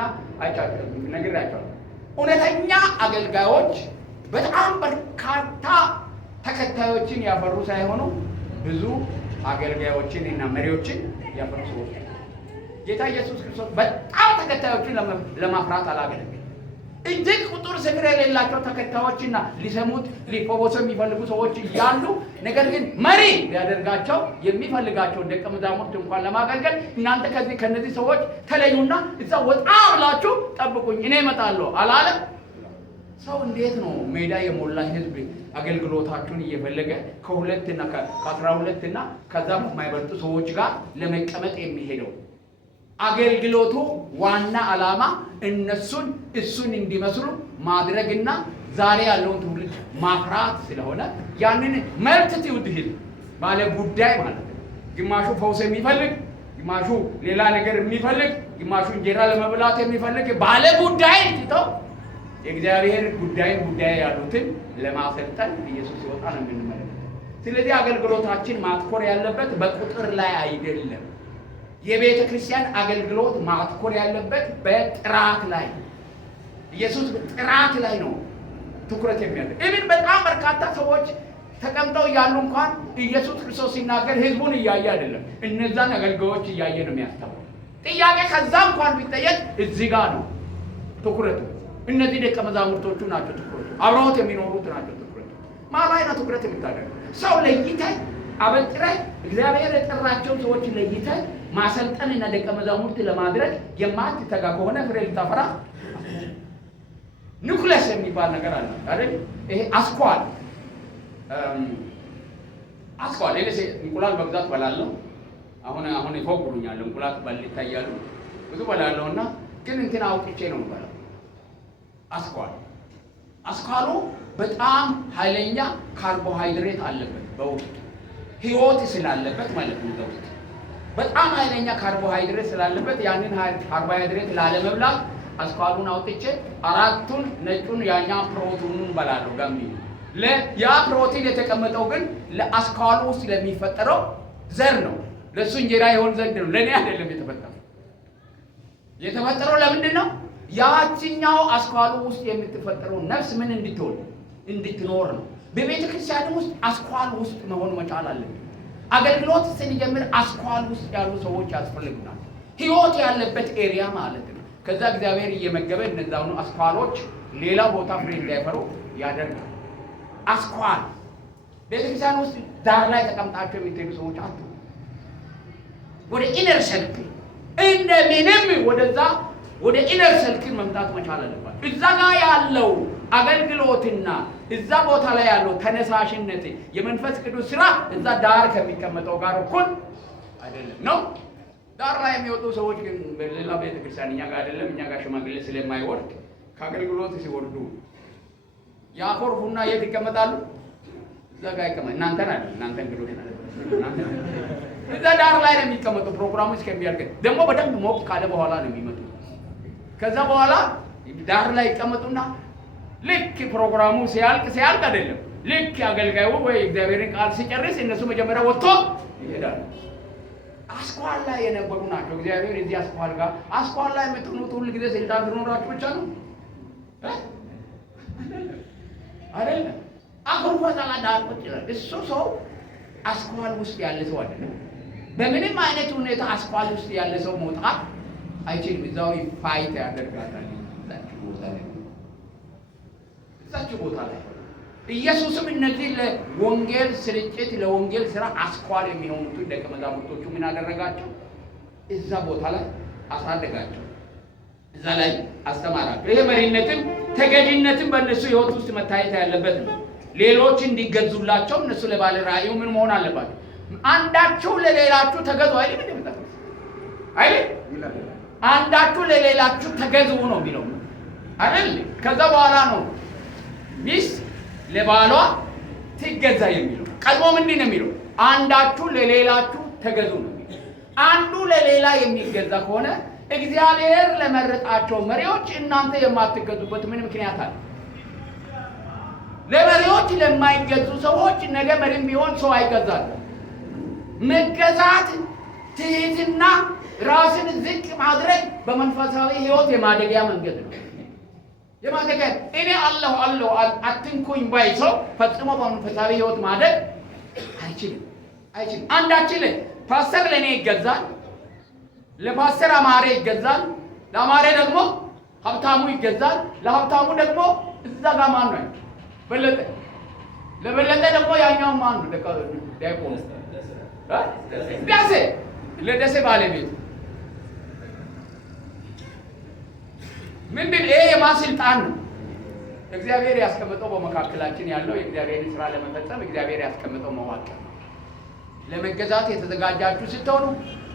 ነግራቸዋለሁ። እውነተኛ አገልጋዮች በጣም በርካታ ተከታዮችን ያፈሩ ሳይሆኑ ብዙ አገልጋዮችን እና መሪዎችን ያፈሩ ሰዎች። ጌታ ኢየሱስ ክርስቶስ በጣም ተከታዮችን ለማፍራት አላገለገለም። እጅግ ቁጥር ስፍር የሌላቸው ተከታዮችና ሊሰሙት ሊፈወሱ የሚፈልጉ ሰዎች እያሉ ነገር ግን መሪ ሊያደርጋቸው የሚፈልጋቸው ደቀ መዛሙርት እንኳን ለማገልገል እናንተ ከነዚህ ሰዎች ተለዩና እዛ ወጣ ብላችሁ ጠብቁኝ እኔ እመጣለሁ አላለም። ሰው እንዴት ነው ሜዳ የሞላ ህዝብ አገልግሎታችሁን እየፈለገ ከ12 እና ከዛ የማይበልጡ ሰዎች ጋር ለመቀመጥ የሚሄደው? አገልግሎቱ ዋና ዓላማ እሱን እንዲመስሉ ማድረግና ዛሬ ያለውን ትውልድ ማፍራት ስለሆነ ያንን መልቲቲዩድ ህዝብ ባለ ጉዳይ ማለት ነው። ግማሹ ፈውስ የሚፈልግ፣ ግማሹ ሌላ ነገር የሚፈልግ፣ ግማሹ እንጀራ ለመብላት የሚፈልግ ባለ ጉዳይ ትተው የእግዚአብሔር ጉዳይ ያሉትን ለማሰልጠን ኢየሱስ ሲወጣ ነው የምንመለከተው። ስለዚህ አገልግሎታችን ማትኮር ያለበት በቁጥር ላይ አይደለም። የቤተ ክርስቲያን አገልግሎት ማትኮር ያለበት በጥራት ላይ፣ ኢየሱስ ጥራት ላይ ነው ትኩረት የሚያደርግ። ኢቭን በጣም በርካታ ሰዎች ተቀምጠው እያሉ እንኳን ኢየሱስ ክርስቶስ ሲናገር ህዝቡን እያየ አይደለም፣ እነዛን አገልጋዮች እያየ ነው የሚያስተምረው። ጥያቄ ከዛ እንኳን ቢጠየቅ እዚህ ጋር ነው ትኩረቱ። እነዚህ ደቀ መዛሙርቶቹ ናቸው ትኩረቱ፣ አብረውት የሚኖሩት ናቸው ትኩረቱ። ማላይ ነው ትኩረት የምታደርገው። ሰው ለይተህ አበጥረህ እግዚአብሔር የጠራቸውን ሰዎች ለይተህ ማሰልጠንና ደቀ መዛሙርት ለማድረግ የማትተጋ ከሆነ ፍሬ ልታፈራ ኒውክለስ የሚባል ነገር አለ አይደል? ይሄ አስኳል እኔ እንቁላል በብዛት በላለሁ። አሁን ይፎክሩኛል እንቁላል በል ይታያሉ ብዙ በላለሁና ግን እንትን አውጥቼ ነው የምበላው። አስኳሉ በጣም ኃይለኛ ካርቦሃይድሬት አለበት በውስጡ ህይወት ስላለበት ማለት ነው። በውስጡ በጣም ኃይለኛ ካርቦሃይድሬት ስላለበት ያንን ካርቦሃይድሬት ላለመብላት አስኳሉን አውጥቼ አራቱን ነጩን ያኛ ፕሮቲኑን በላለሁ። ገንቢ ያ ፕሮቲን የተቀመጠው ግን ለአስኳሉ ውስጥ ለሚፈጠረው ዘር ነው። ለሱ እንጀራ ይሆን ዘንድ ነው። ለኔ አይደለም የተፈጠረው ለምንድን ነው? ያቺኛው አስኳሉ ውስጥ የምትፈጠረው ነፍስ ምን እንድትሆን እንድትኖር ነው። በቤተ ክርስቲያን ውስጥ አስኳል ውስጥ መሆን መቻል አለብን። አገልግሎት ስንጀምር አስኳል ውስጥ ያሉ ሰዎች ያስፈልጉናል። ህይወት ያለበት ኤሪያ ማለት ነው። ከዛ እግዚአብሔር እየመገበ እነዛው አስኳሎች ሌላ ቦታ ፍሬ እንዳይፈሩ ያደርጋል። አስኳል ቤተክርስቲያን ውስጥ ዳር ላይ ተቀምጣቸው የሚገኙ ሰዎች አሉ። ወደ ኢነር ሰርክል እንደምንም ወደ ኢነር ሰርክል መምጣት መቻል አለባቸው። እዛ ጋር ያለው አገልግሎትና እዛ ቦታ ላይ ያለው ተነሳሽነት የመንፈስ ቅዱስ ስራ እዛ ዳር ከሚቀመጠው ጋር እኩል አይደለም ነው። ዳር ላይ የሚወጡ ሰዎች ግን በሌላ ቤተክርስቲያን እኛ ጋር አይደለም፣ እኛ ጋር ሽማግሌ ስለማይወርድ ከአገልግሎት ሲወርዱ ያኮርፉና የት ይቀመጣሉ? እዛ ጋር ይቀመጣሉ። እናንተ እንግዶች እዛ ዳር ላይ ነው የሚቀመጡ። ፕሮግራሙ እስከሚያልቅ ደግሞ በደንብ ሞቅ ካለ በኋላ ነው የሚመጡ። ከዛ በኋላ ዳር ላይ ይቀመጡና ልክ ፕሮግራሙ ሲያልቅ አይደለም፣ ልክ አገልጋዩ ወይ እግዚአብሔርን ቃል ሲጨርስ እነሱ መጀመሪያ ወጥቶ ይሄዳሉ። አስኳል ላይ የነበሩ ናቸው። እግዚአብሔር እዚህ አስኳል ላይ የምትሆኑት ሁሉ ጊዜ ስልጣን ቢኖራችሁ ብቻ ነው አይደለም። አሁን ወጣላ ዳርቆት ይላል። እሱ ሰው አስኳል ውስጥ ያለ ሰው አይደለም። በምንም አይነት ሁኔታ አስኳል ውስጥ ያለ ሰው መውጣት አይችልም። እዛው ፋይት ያደርጋታል። እዛች ቦታ ላይ ኢየሱስም እነዚህ ለወንጌል ስርጭት ለወንጌል ስራ አስኳል የሚሆኑትን ደቀ መዛሙርቶቹ ምን አደረጋቸው? እዛ ቦታ ላይ አሳደጋቸው፣ እዛ ላይ አስተማራቸው። ይሄ መሪነትም ተገዥነትም በእነሱ ህይወት ውስጥ መታየት ያለበት ነው። ሌሎች እንዲገዙላቸው እነሱ ለባለ ራእዩ ምን መሆን አለባቸው? አንዳችሁ ለሌላችሁ ተገዙ አይደል? አንዳችሁ ለሌላችሁ ተገዙ ነው የሚለው አይደል? ከዛ በኋላ ነው ሚስት ለባሏ ትገዛ የሚለው። ቀድሞ ምንድን ነው የሚለው? አንዳችሁ ለሌላችሁ ተገዙ ነው። አንዱ ለሌላ የሚገዛ ከሆነ እግዚአብሔር ለመረጣቸው መሪዎች እናንተ የማትገዙበት ምን ምክንያት አለ? ለመሪዎች ለማይገዙ ሰዎች ነገ መሪም ቢሆን ሰው አይገዛም። መገዛት ትህትና፣ ራስን ዝቅ ማድረግ በመንፈሳዊ ሕይወት የማደጊያ መንገድ ነው። የማደጊያ እኔ አለሁ አትንኩኝ ባይ ሰው ፈጽሞ በመንፈሳዊ ሕይወት ማደግ አይችልም። አንዳችን ፓስተር ለእኔ ይገዛል፣ ለፓስተር አማሬ ይገዛል፣ ለአማሬ ደግሞ ሀብታሙ ይገዛል፣ ለሀብታሙ ደግሞ እዛ ጋር ማን ነው በለጠ፣ ለበለጠ ደግሞ ያኛው ማን ነው ዲያቆን ደሴ፣ ለደሴ ባለቤት ምንድን ይሄ የማን ስልጣን ነው? እግዚአብሔር ያስቀመጠው በመካከላችን ያለው የእግዚአብሔርን ስራ ለመፈጸም እግዚአብሔር ያስቀመጠው መዋቅር ነው። ለመገዛት የተዘጋጃችሁ ስትሆኑ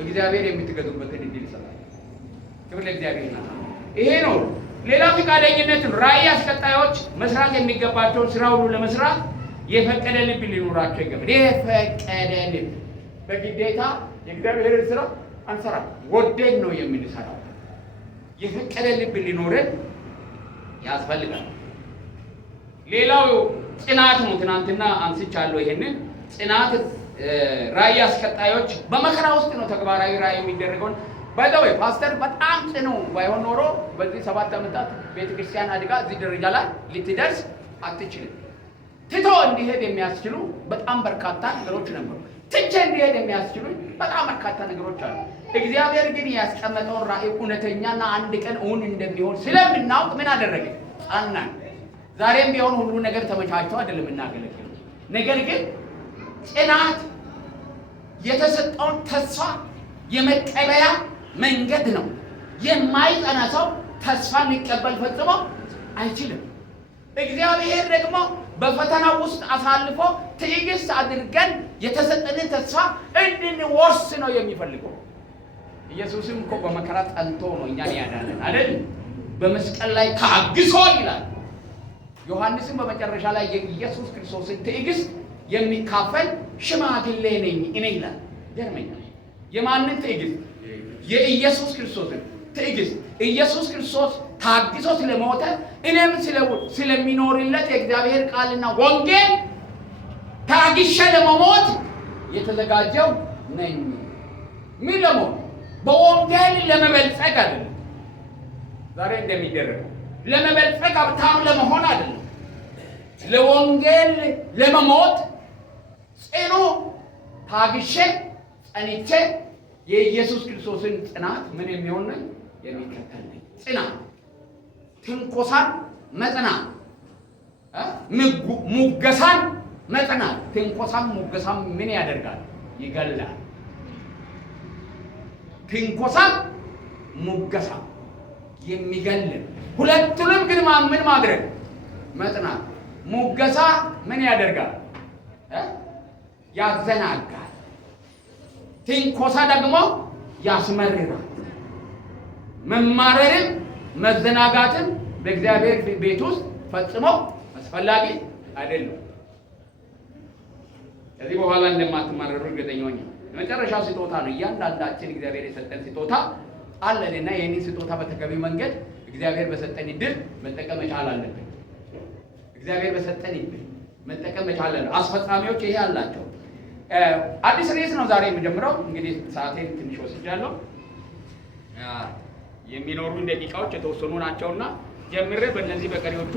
እግዚአብሔር የምትገዙበትን እድል ይሰጣል። ክብር ለእግዚአብሔር ነው። ይሄ ነው። ሌላ ፈቃደኝነት ነው። ራእይ አስቀጣዮች መስራት የሚገባቸውን ስራ ሁሉ ለመስራት የፈቀደ ልብ ሊኖራቸው ይገባል። የፈቀደ ልብ በግዴታ የእግዚአብሔርን ስራ አንሰራም፣ ወደን ነው የምንሰራው። የፈቀደ ልብ ሊኖረን ያስፈልጋል። ሌላው ጽናት ነው። ትናንትና አንስቻለሁ ይሄንን ጽናት። ራእይ አስቀጣዮች በመከራ ውስጥ ነው ተግባራዊ ራእይ የሚደረገው። ባይዘዌ ፓስተር በጣም ጽኑ ባይሆን ኖሮ በዚህ 7 ዓመታት ቤተክርስቲያን አድጋ እዚህ ደረጃ ላይ ልትደርስ አትችልም። ትቶ እንዲሄድ የሚያስችሉ በጣም በርካታ ነገሮች ነበሩ። ትቼ እንዲሄድ የሚያስችሉ በጣም በርካታ ነገሮች አሉ። እግዚአብሔር ግን ያስቀመጠውን ራእይ እውነተኛና አንድ ቀን እውን እንደሚሆን ስለምናውቅ ምን አደረገ? ጸናን። ዛሬም ቢሆን ሁሉ ነገር ተመቻችቶ አይደለም እናገለግለው። ነገር ግን ጽናት የተሰጠውን ተስፋ የመቀበያ መንገድ ነው። የማይጸና ሰው ተስፋ ሊቀበል ፈጽሞ አይችልም። እግዚአብሔር ደግሞ በፈተና ውስጥ አሳልፎ ትዕግስት አድርገን የተሰጠንን ተስፋ እንድንወርስ ነው የሚፈልገው። ኢየሱስም እኮ በመከራ ጸንቶ ነው እኛን ያዳነን አይደል? በመስቀል ላይ ታግሶ ይላል። ዮሐንስም በመጨረሻ ላይ የኢየሱስ ክርስቶስን ትዕግስት የሚካፈል ሽማግሌ ነኝ እኔ ይላል። ይገርመኛል። የማንን ትዕግስት? የኢየሱስ ክርስቶስን ትዕግስት። ኢየሱስ ክርስቶስ ታግሶ ስለሞተ እኔም ስለሚኖርለት የእግዚአብሔር ቃልና ወንጌል ታግሼ ለመሞት የተዘጋጀው ነኝ። ምን ለሞት? በወንጌል ለመበልጸግ አይደለም። ዛሬ እንደሚደረገው ለመበልጸግ ሀብታም ለመሆን አይደለም። ለወንጌል ለመሞት ጽኑ ታግሼ ጸንቼ የኢየሱስ ክርስቶስን ጽናት ምን የሚሆን ነኝ? የሚከተል ነኝ። ጽናት፣ ትንኮሳን መጽናት፣ ሙገሳን መጽናት። ትንኮሳን ሙገሳን ምን ያደርጋል? ይገላል። ትንኮሳን ሙገሳ የሚገል ሁለቱንም ግን ምን ማድረግ? መጽናት። ሙገሳ ምን ያደርጋል? ያዘናጋል። ትንኮሳ ደግሞ ያስመርራል። መማረርም መዘናጋትም በእግዚአብሔር ቤት ውስጥ ፈጽሞ አስፈላጊ አይደለም። ከዚህ በኋላ እንደማትማረሩ እርግጠኛ ነኝ። የመጨረሻው ስጦታ ነው። እያንዳንዳችን እግዚአብሔር የሰጠን ስጦታ አለንና ይህንን ስጦታ በተገቢ መንገድ እግዚአብሔር በሰጠን ዕድል መጠቀም መቻል አለብን። እግዚአብሔር በሰጠን ዕድል መጠቀም መቻል አለብን። አስፈጻሚዎች ይሄ አላቸው። አዲስ ርዕስ ነው ዛሬ የምጀምረው። እንግዲህ ሰዓቴን ትንሽ ወስጃለሁ። የሚኖሩ ደቂቃዎች የተወሰኑ ናቸውና ጀምሬ በእነዚህ በቀሪዎቹ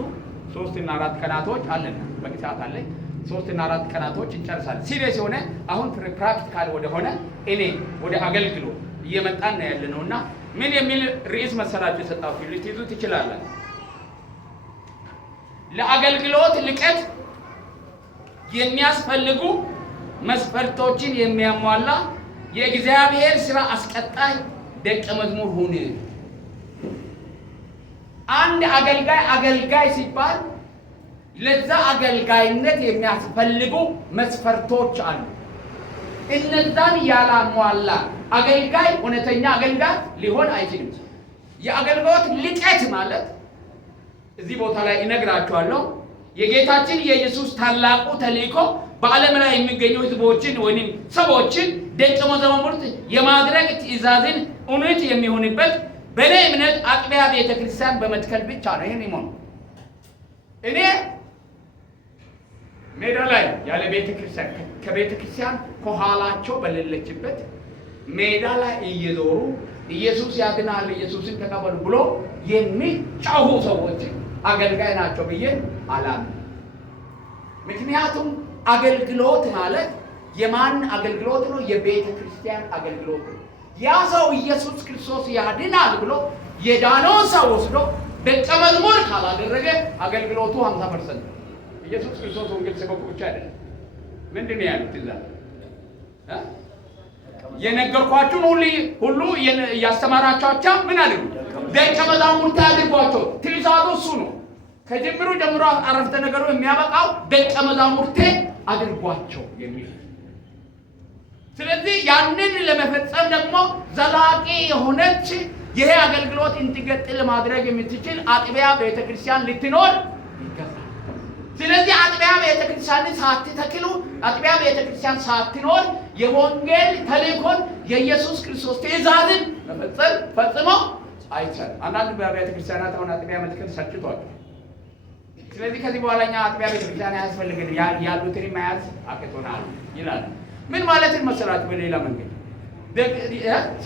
3 እና 4 ቀናቶች አለን። በቂ ሰዓት አለኝ። 3 እና 4 ቀናቶች እንጨርሳለን። ሲሪየስ የሆነ አሁን ፕራክቲካል ወደሆነ እኔ ወደ አገልግሎት እየመጣን ነው ያለነውና ምን የሚል ርዕስ መሰላችሁ የሰጣችሁ? ልትይዙ ትችላላችሁ። ለአገልግሎት ልቀት የሚያስፈልጉ መስፈርቶችን የሚያሟላ የእግዚአብሔር ስራ አስቀጣይ ደቀ መዝሙር ሁን። አንድ አገልጋይ ሲባል ለዛ አገልጋይነት የሚያስፈልጉ መስፈርቶች አሉ። እነዛን ያላሟላ አገልጋይ እውነተኛ አገልጋይ ሊሆን አይችልም። የአገልግሎት ልቀት ማለት እዚህ ቦታ ላይ እነግራችኋለሁ። የጌታችን የኢየሱስ ታላቁ ተልእኮ በዓለም ላይ የሚገኙ ህዝቦችን ወይም ሰዎችን ደቀ መዛሙርት የማድረግ ትእዛዝን እውነት የሚሆንበት በእኔ እምነት አጥቢያ ቤተክርስቲያን በመትከል ብቻ ነው። ይህን ይሞን እኔ ሜዳ ላይ ያለ ቤተክርስቲያን ከቤተክርስቲያን ከኋላቸው በሌለችበት ሜዳ ላይ እየዞሩ ኢየሱስ ያድናል፣ ኢየሱስን ተቀበሉ ብሎ የሚጫሁ ሰዎች አገልጋይ ናቸው ብዬ አላምንም። ምክንያቱም አገልግሎት ማለት የማን አገልግሎት ነው? የቤተ ክርስቲያን አገልግሎት ነው። ያ ሰው ኢየሱስ ክርስቶስ ያድናል ብሎ የዳነውን ሰው ወስዶ ደቀ መዝሙር ካላደረገ አገልግሎቱ 50% ነው። ኢየሱስ ክርስቶስ ወንጌል ሰበኩ ብቻ አይደለም። ምንድን ነው ያሉት እዛ? የነገርኳችሁን ሁሉ እያስተማራችኋቸው ምን አድርጉ? ደቀ መዛሙርት አድርጓቸው። ትእዛዙ እሱ ነው። ከጅምሩ ጀምሮ አረፍተ ነገሩ የሚያበቃው ደቀ መዛሙርቴ አድርጓቸው የሚል። ስለዚህ ያንን ለመፈጸም ደግሞ ዘላቂ የሆነች ይሄ አገልግሎት እንዲቀጥል ማድረግ የምትችል አጥቢያ ቤተክርስቲያን ልትኖር ይገባል። ስለዚህ አጥቢያ ቤተክርስቲያን ሳትተክሉ፣ አጥቢያ ቤተክርስቲያን ሳትኖር የወንጌል ተልእኮን የኢየሱስ ክርስቶስ ትእዛዝን መፈጸም ፈጽሞ አይቻልም። አንዳንድ ቤተክርስቲያናት አሁን አጥቢያ መትከል ሰጭቷል። ስለዚህ ከዚህ በኋላ እኛ አጥቢያ ቤተክርስቲያን አያስፈልግንም ያሉትን መያዝ አቅቶናል ይላል። ምን ማለትን መሰላችሁ? በሌላ መንገድ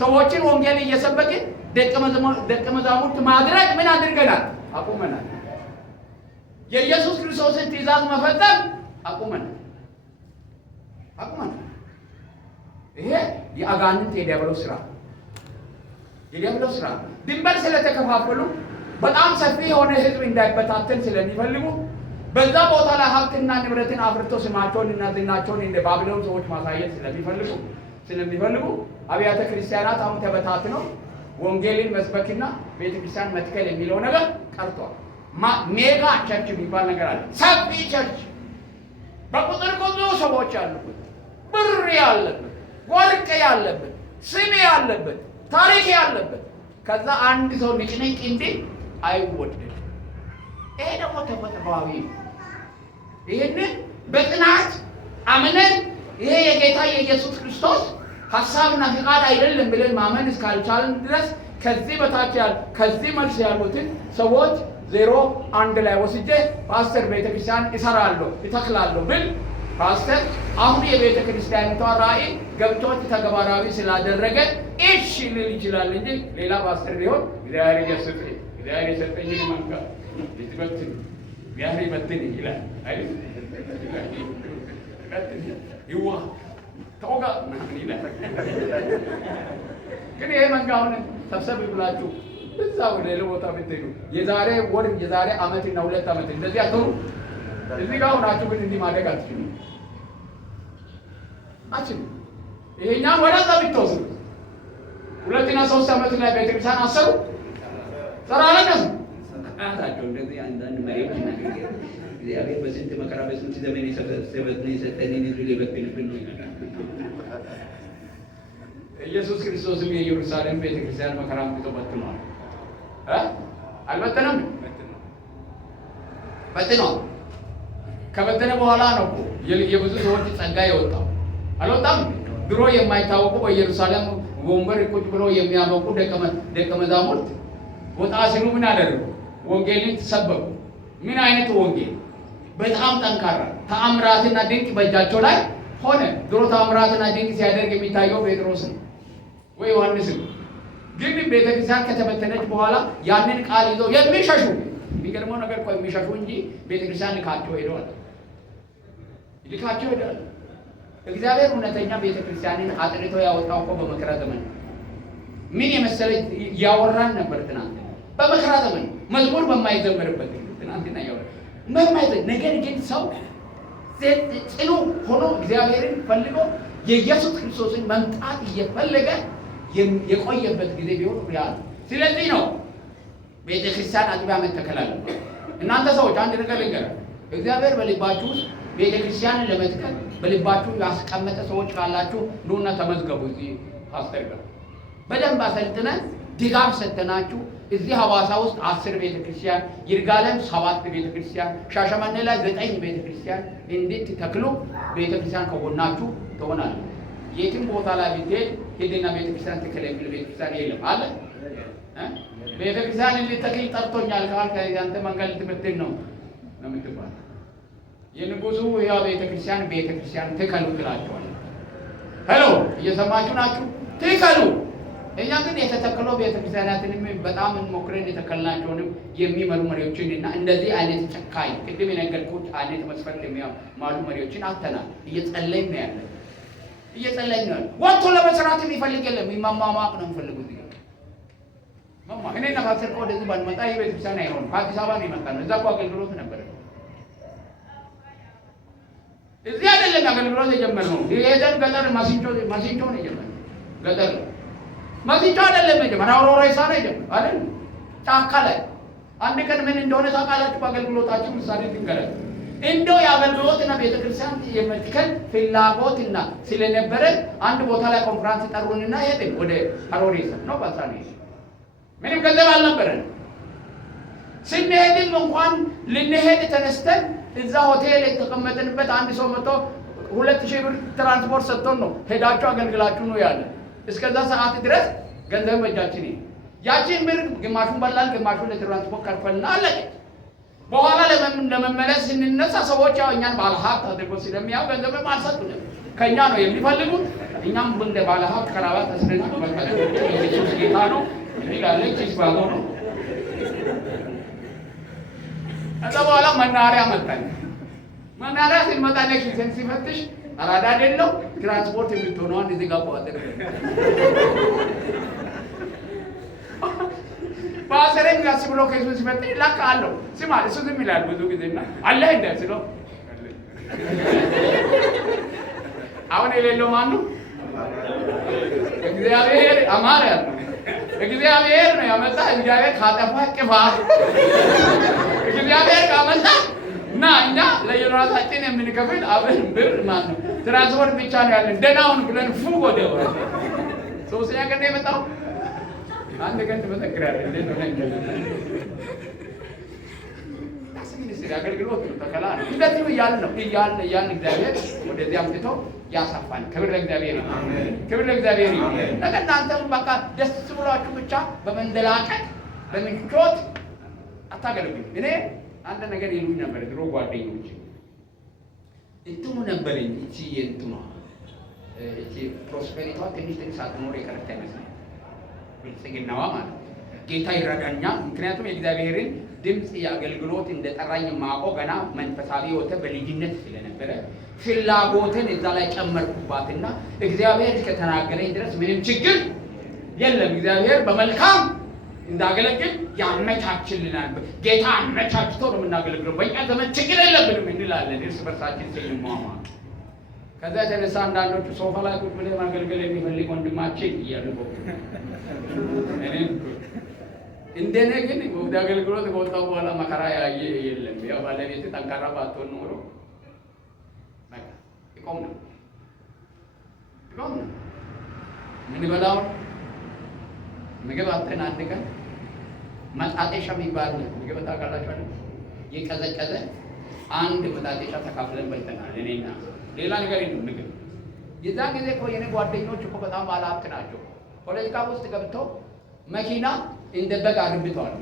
ሰዎችን ወንጌል እየሰበክን ደቀ መዛሙርት ማድረግ ምን አድርገናል? አቁመናል። የኢየሱስ ክርስቶስን ትእዛዝ መፈጸም አቁመናል። ይሄ የአጋንንት የዲያብሎስ ስራ ድንበር ስለተከፋፈሉ በጣም ሰፊ የሆነ ህዝብ እንዳይበታተን ስለሚፈልጉ በዛ ቦታ ላይ ሀብትና ንብረትን አፍርቶ ስማቸውን እና ዝናቸውን እንደ ባቢሎን ሰዎች ማሳየት ስለሚፈልጉ አብያተ ክርስቲያናት አሁን ተበታትነው ወንጌልን መስበክና ቤተክርስቲያን መትከል የሚለው ነገር ቀርቷል። ሜጋ ቸርች የሚባል ነገር አለ። ሰፊ ቸርች በቁጥር ብዙ ሰዎች ያሉበት፣ ብር ያለበት፣ ወርቅ ያለበት፣ ስም ያለበት፣ ታሪክ ያለበት፣ ከዛ አንድ ሰው ንጭንጭ እንዲህ አይወደድም። ይሄ ደግሞ ተፈጥሯዊ ነው። ይህንን በጥናት አምነን ይሄ የጌታ የኢየሱስ ክርስቶስ ሐሳብና ፍቃድ አይደለም ብለን ማመን እስካልቻልን ድረስ ከዚህ በታች ከዚህ መልስ ያሉትን ሰዎች 0-1 ላይ ወስጄ ፓስተር ቤተክርስቲያን እሰራለሁ እተክላለሁ ብል ፓስተር አሁን የቤተ ክርስቲያኒቷ ራእይ ገብቶት ተግባራዊ ስላደረገ እሺ ሊል ይችላል እንጂ ሌላ ፓስተር ቢሆን እግዚአብሔር ይስጥልኝ፣ እግዚአብሔር የሰጠኝን መንካ ይትበትን ያህሪ በትን ይላል አይደል? ይዋ ተወጋ ይላል። ግን ይሄ መንጋውን ሰብሰብ ብላችሁ እዛ ወደ ሌላ ቦታ ብትሄዱ የዛሬ ወር የዛሬ ዓመትና 2 ዓመት እንደዚህ አትሆኑ። እዚህ ጋር ሆናችሁ ግን እንዲህ ማድረግ አትችሉም። ይሄኛም ወደዛ ብትወስዱ 2 እና 3 ዓመት ላይ ቤተክርስቲያን አሰሩ ሰራለቀስ አታቸው። እንደዚህ አንዳንድ መሪዎች እግዚአብሔር በስንት መከራ በስንት ዘመን የሰጠንን ህዝብ ሊበትንብን ነው ይላል። ኢየሱስ ክርስቶስም የኢየሩሳሌም ቤተክርስቲያን መከራ አምጥቶ በትኗል። አልበተነም? በትኗል። ከበተነ በኋላ ነው የብዙ ሰዎች ጸጋ የወጣው። አልወጣም? ድሮ የማይታወቁ በኢየሩሳሌም ወንበር ቁጭ ብሎ የሚያመቁ ደቀ መዛሙርት ወጣ ሲሉ ምን አደረጉ? ወንጌልን ተሰበኩ። ምን አይነት ወንጌል? በጣም ጠንካራ ተአምራትና ድንቅ በእጃቸው ላይ ሆነ። ድሮ ተአምራትና ድንቅ ሲያደርግ የሚታየው ጴጥሮስ ነው ወይ ዮሐንስ ነው። ግን ቤተክርስቲያን ከተበተነች በኋላ ያንን ቃል ይዘው የሚሸሹ የሚገርመው ነገር እኮ የሚሸሹ እንጂ ቤተክርስቲያን ልካቸው ሄደዋል። እግዚአብሔር እውነተኛ ቤተክርስቲያንን አጥርቶ ያወጣው እኮ በመከራ ዘመን ምን የመሰለ ያወራን ነበር። ትናንት በመከራ ዘመን መዝሙር በማይዘመርበት ትናንትና ያወራን ነገር ግን ሰው ጽኑ ሆኖ እግዚአብሔርን ፈልጎ የኢየሱስ ክርስቶስን መምጣት እየፈለገ የቆየበት ጊዜ ቢሆን ያለ። ስለዚህ ነው ቤተክርስቲያን አጥቢያ መተከል አለበት። እናንተ ሰዎች አንድ ነገር ልንገራችሁ። እግዚአብሔር በልባችሁ ውስጥ ቤተክርስቲያንን ለመትከል በልባችሁ ያስቀመጠ ሰዎች ካላችሁ ኑና ተመዝገቡ። እዚህ ፓስተር ጋር በደንብ አሰልጥነን ድጋፍ ሰጥተናችሁ እዚህ ሐዋሳ ውስጥ 10 ቤተክርስቲያን፣ ይርጋለም 7 ቤተክርስቲያን፣ ሻሸመኔ ላይ 9 ቤተክርስቲያን እንድትተክሉ ቤተክርስቲያን ከጎናችሁ ትሆናለች። የትም ቦታ ላይ ብትሄድ ሂድና ቤተክርስቲያን ትክል የሚል ቤተክርስቲያን የለም አለ። ቤተክርስቲያን እንድትተክል ጠርቶኛል ካልክ ያንተ መንገድ ትምትን ነው የምትባል። የንጉሱ ያ ቤተክርስቲያን ትከሉ ትላቸዋል። ሄሎ እየሰማችሁ ናችሁ? ትከሉ። እኛ ግን የተተከለው ቤተክርስቲያናትንም በጣም እንሞክረን የተከልናቸውንም የሚመሩ መሪዎችንና እንደዚህ አይነት ጨካኝ ቅድም የነገርኩት አይነት መስፈርት የሚያሟሉ መሪዎችን አተናል። እየጸለይን ነው ያለን። እየጸለይን ነው። ወጥቶ ለመስራት የሚፈልግ የለም። መማማቅ ነው የሚፈልጉት። እኔና ፓስተር ወደዚህ ባንመጣ ይህ ቤተክርስቲያን አይሆንም። ከአዲስ አበባ ነው የመጣነው። እዛ እኮ አገልግሎት ነበረ። እዚህ አይደለም አገልግሎት የጀመርነው። የሄደን ገጠር ማሲንቾ ነው የጀመርነው። ገጠር ነው ማሲንቾ አይደለም የጀመርነው። አውሮሬሳ ነው የጀመርነው አይደል? ጫካ ላይ አንድ ቀን ምን እንደሆነ ታውቃላችሁ? በአገልግሎታችሁ ምሳሌ ልንገራችሁ። እንደው የአገልግሎትና ቤተክርስቲያን የመትከል ፍላጎትና ስለነበረ አንድ ቦታ ላይ ኮንፈረንስ ጠሩንና ሄድን ወደ አውሮሬሳ ነው ባሳኔ። ምንም ገንዘብ አልነበረን። ስንሄድም እንኳን ልንሄድ ተነስተን እዛ ሆቴል የተቀመጥንበት አንድ ሰው መጥቶ 2000 ብር ትራንስፖርት ሰጥቶን ነው ሄዳችሁ አገልግላችሁ ነው ያለ። እስከዛ ሰዓት ድረስ ገንዘብ በእጃችን ነው። ያቺን ብር ግማሹን በላን፣ ግማሹን ለትራንስፖርት ከፈልና አለቀ። በኋላ ለመመለስ ስንነሳ ሰዎች ያው እኛን ባለሀብት አድርገው ስለሚያው ገንዘብ አልሰጡንም። ከኛ ነው የሚፈልጉት። እኛም እንደ ባለሀብት ከራባት ተስረን ተመልከቱ። ኢየሱስ ጌታ ነው ይላል። ኪስ ባዶ ነው። ከዛ በኋላ መናኸሪያ መጣን። መናኸሪያ ስንመጣ ኪሴን ሲፈትሽ አራዳ አይደለም ትራንስፖርት የምትሆነው አንድ እዚህ ጋር ቋጠር ባሰረኝ ጋር ብሎ ከኢየሱስ ሲፈትሽ ላካ አለው። ስማ እሱ ዝም ይላል ብዙ ጊዜና አላህ እንደስለው አሁን የሌለው ማን ነው? እግዚአብሔር አማረ ያለው እግዚአብሔር ነው ያመጣ። እግዚአብሔር ካጠፋ ቅፋ እግዚአብሔር ካመጣ እና እኛ ለየራሳችን የምንከፍል አብን ብር ማለት ነው ትራንስፖርት ብቻ ነው ያለን። ደናውን ብለን ፉ ወደ ሶስተኛ ቀን ነው የመጣው። አንድ ቀን ትመሰክራለህ እንዴ ነው ነገር አገልግሎት ነው ተከላ ነው። እንደዚህ እያልን እግዚአብሔር ወደዚህ አምጥቶ ያሳፋን። ክብር ለእግዚአብሔር ይሁን። አሜን። ክብር ለእግዚአብሔር ይሁን። እናንተም በቃ ደስ ብሏችሁ ብቻ በመንደላቀቅ በምቾት አታገልግሉ። እኔ አንድ ነገር ይሉኝ ነበር ድሮ ጓደኞቼ እንትኑ ነበረኝ እቺ ፕሮስፔሪቷ ትንሽ ሳትኖር የቀረች አይመስለኝም። ብልጽግናዋ ማለት ጌታ ይረዳኛል። ምክንያቱም የእግዚአብሔርን ድምፅ የአገልግሎት እንደጠራኝ ማቆ ገና መንፈሳዊ ወተ በልጅነት ስለነበረ ፍላጎትን እዛ ላይ ጨመርኩባትና እግዚአብሔር እስከተናገረኝ ድረስ ምንም ችግር የለም። እግዚአብሔር በመልካም እንዳገለግል ያመቻችልናል። ጌታ አመቻችቶ ነው የምናገለግለው። በእኛ ዘመን ችግር የለብንም እንላለን እርስ በርሳችን ስንሟሟ። ከዛ የተነሳ አንዳንዶቹ ሶፋ ላይ ቁጭ ብለን ማገልገል የሚፈልግ ወንድማችን እያሉ እንደኔ ግን ወደ አገልግሎት ከወጣሁ በኋላ መከራ ያየ የለም። ያው ባለቤት ጠንካራ ባትሆን ኖሮ በቃ ይቆም ነው። የምንበላው ምግብ አጥተን አንድ ቀን መጣጤሻ የሚባል ምግብ ታውቃላችሁ አይደል? የቀዘቀዘ አንድ መጣጤሻ ተካፍለን በልተናል። እኔና ሌላ ነገር የለም ምግብ። የዛ ጊዜ እኮ የኔ ጓደኞች እኮ በጣም ባለሀብት ናቸው። ፖለቲካ ውስጥ ገብተው መኪና እንደ በግ አርብተዋል።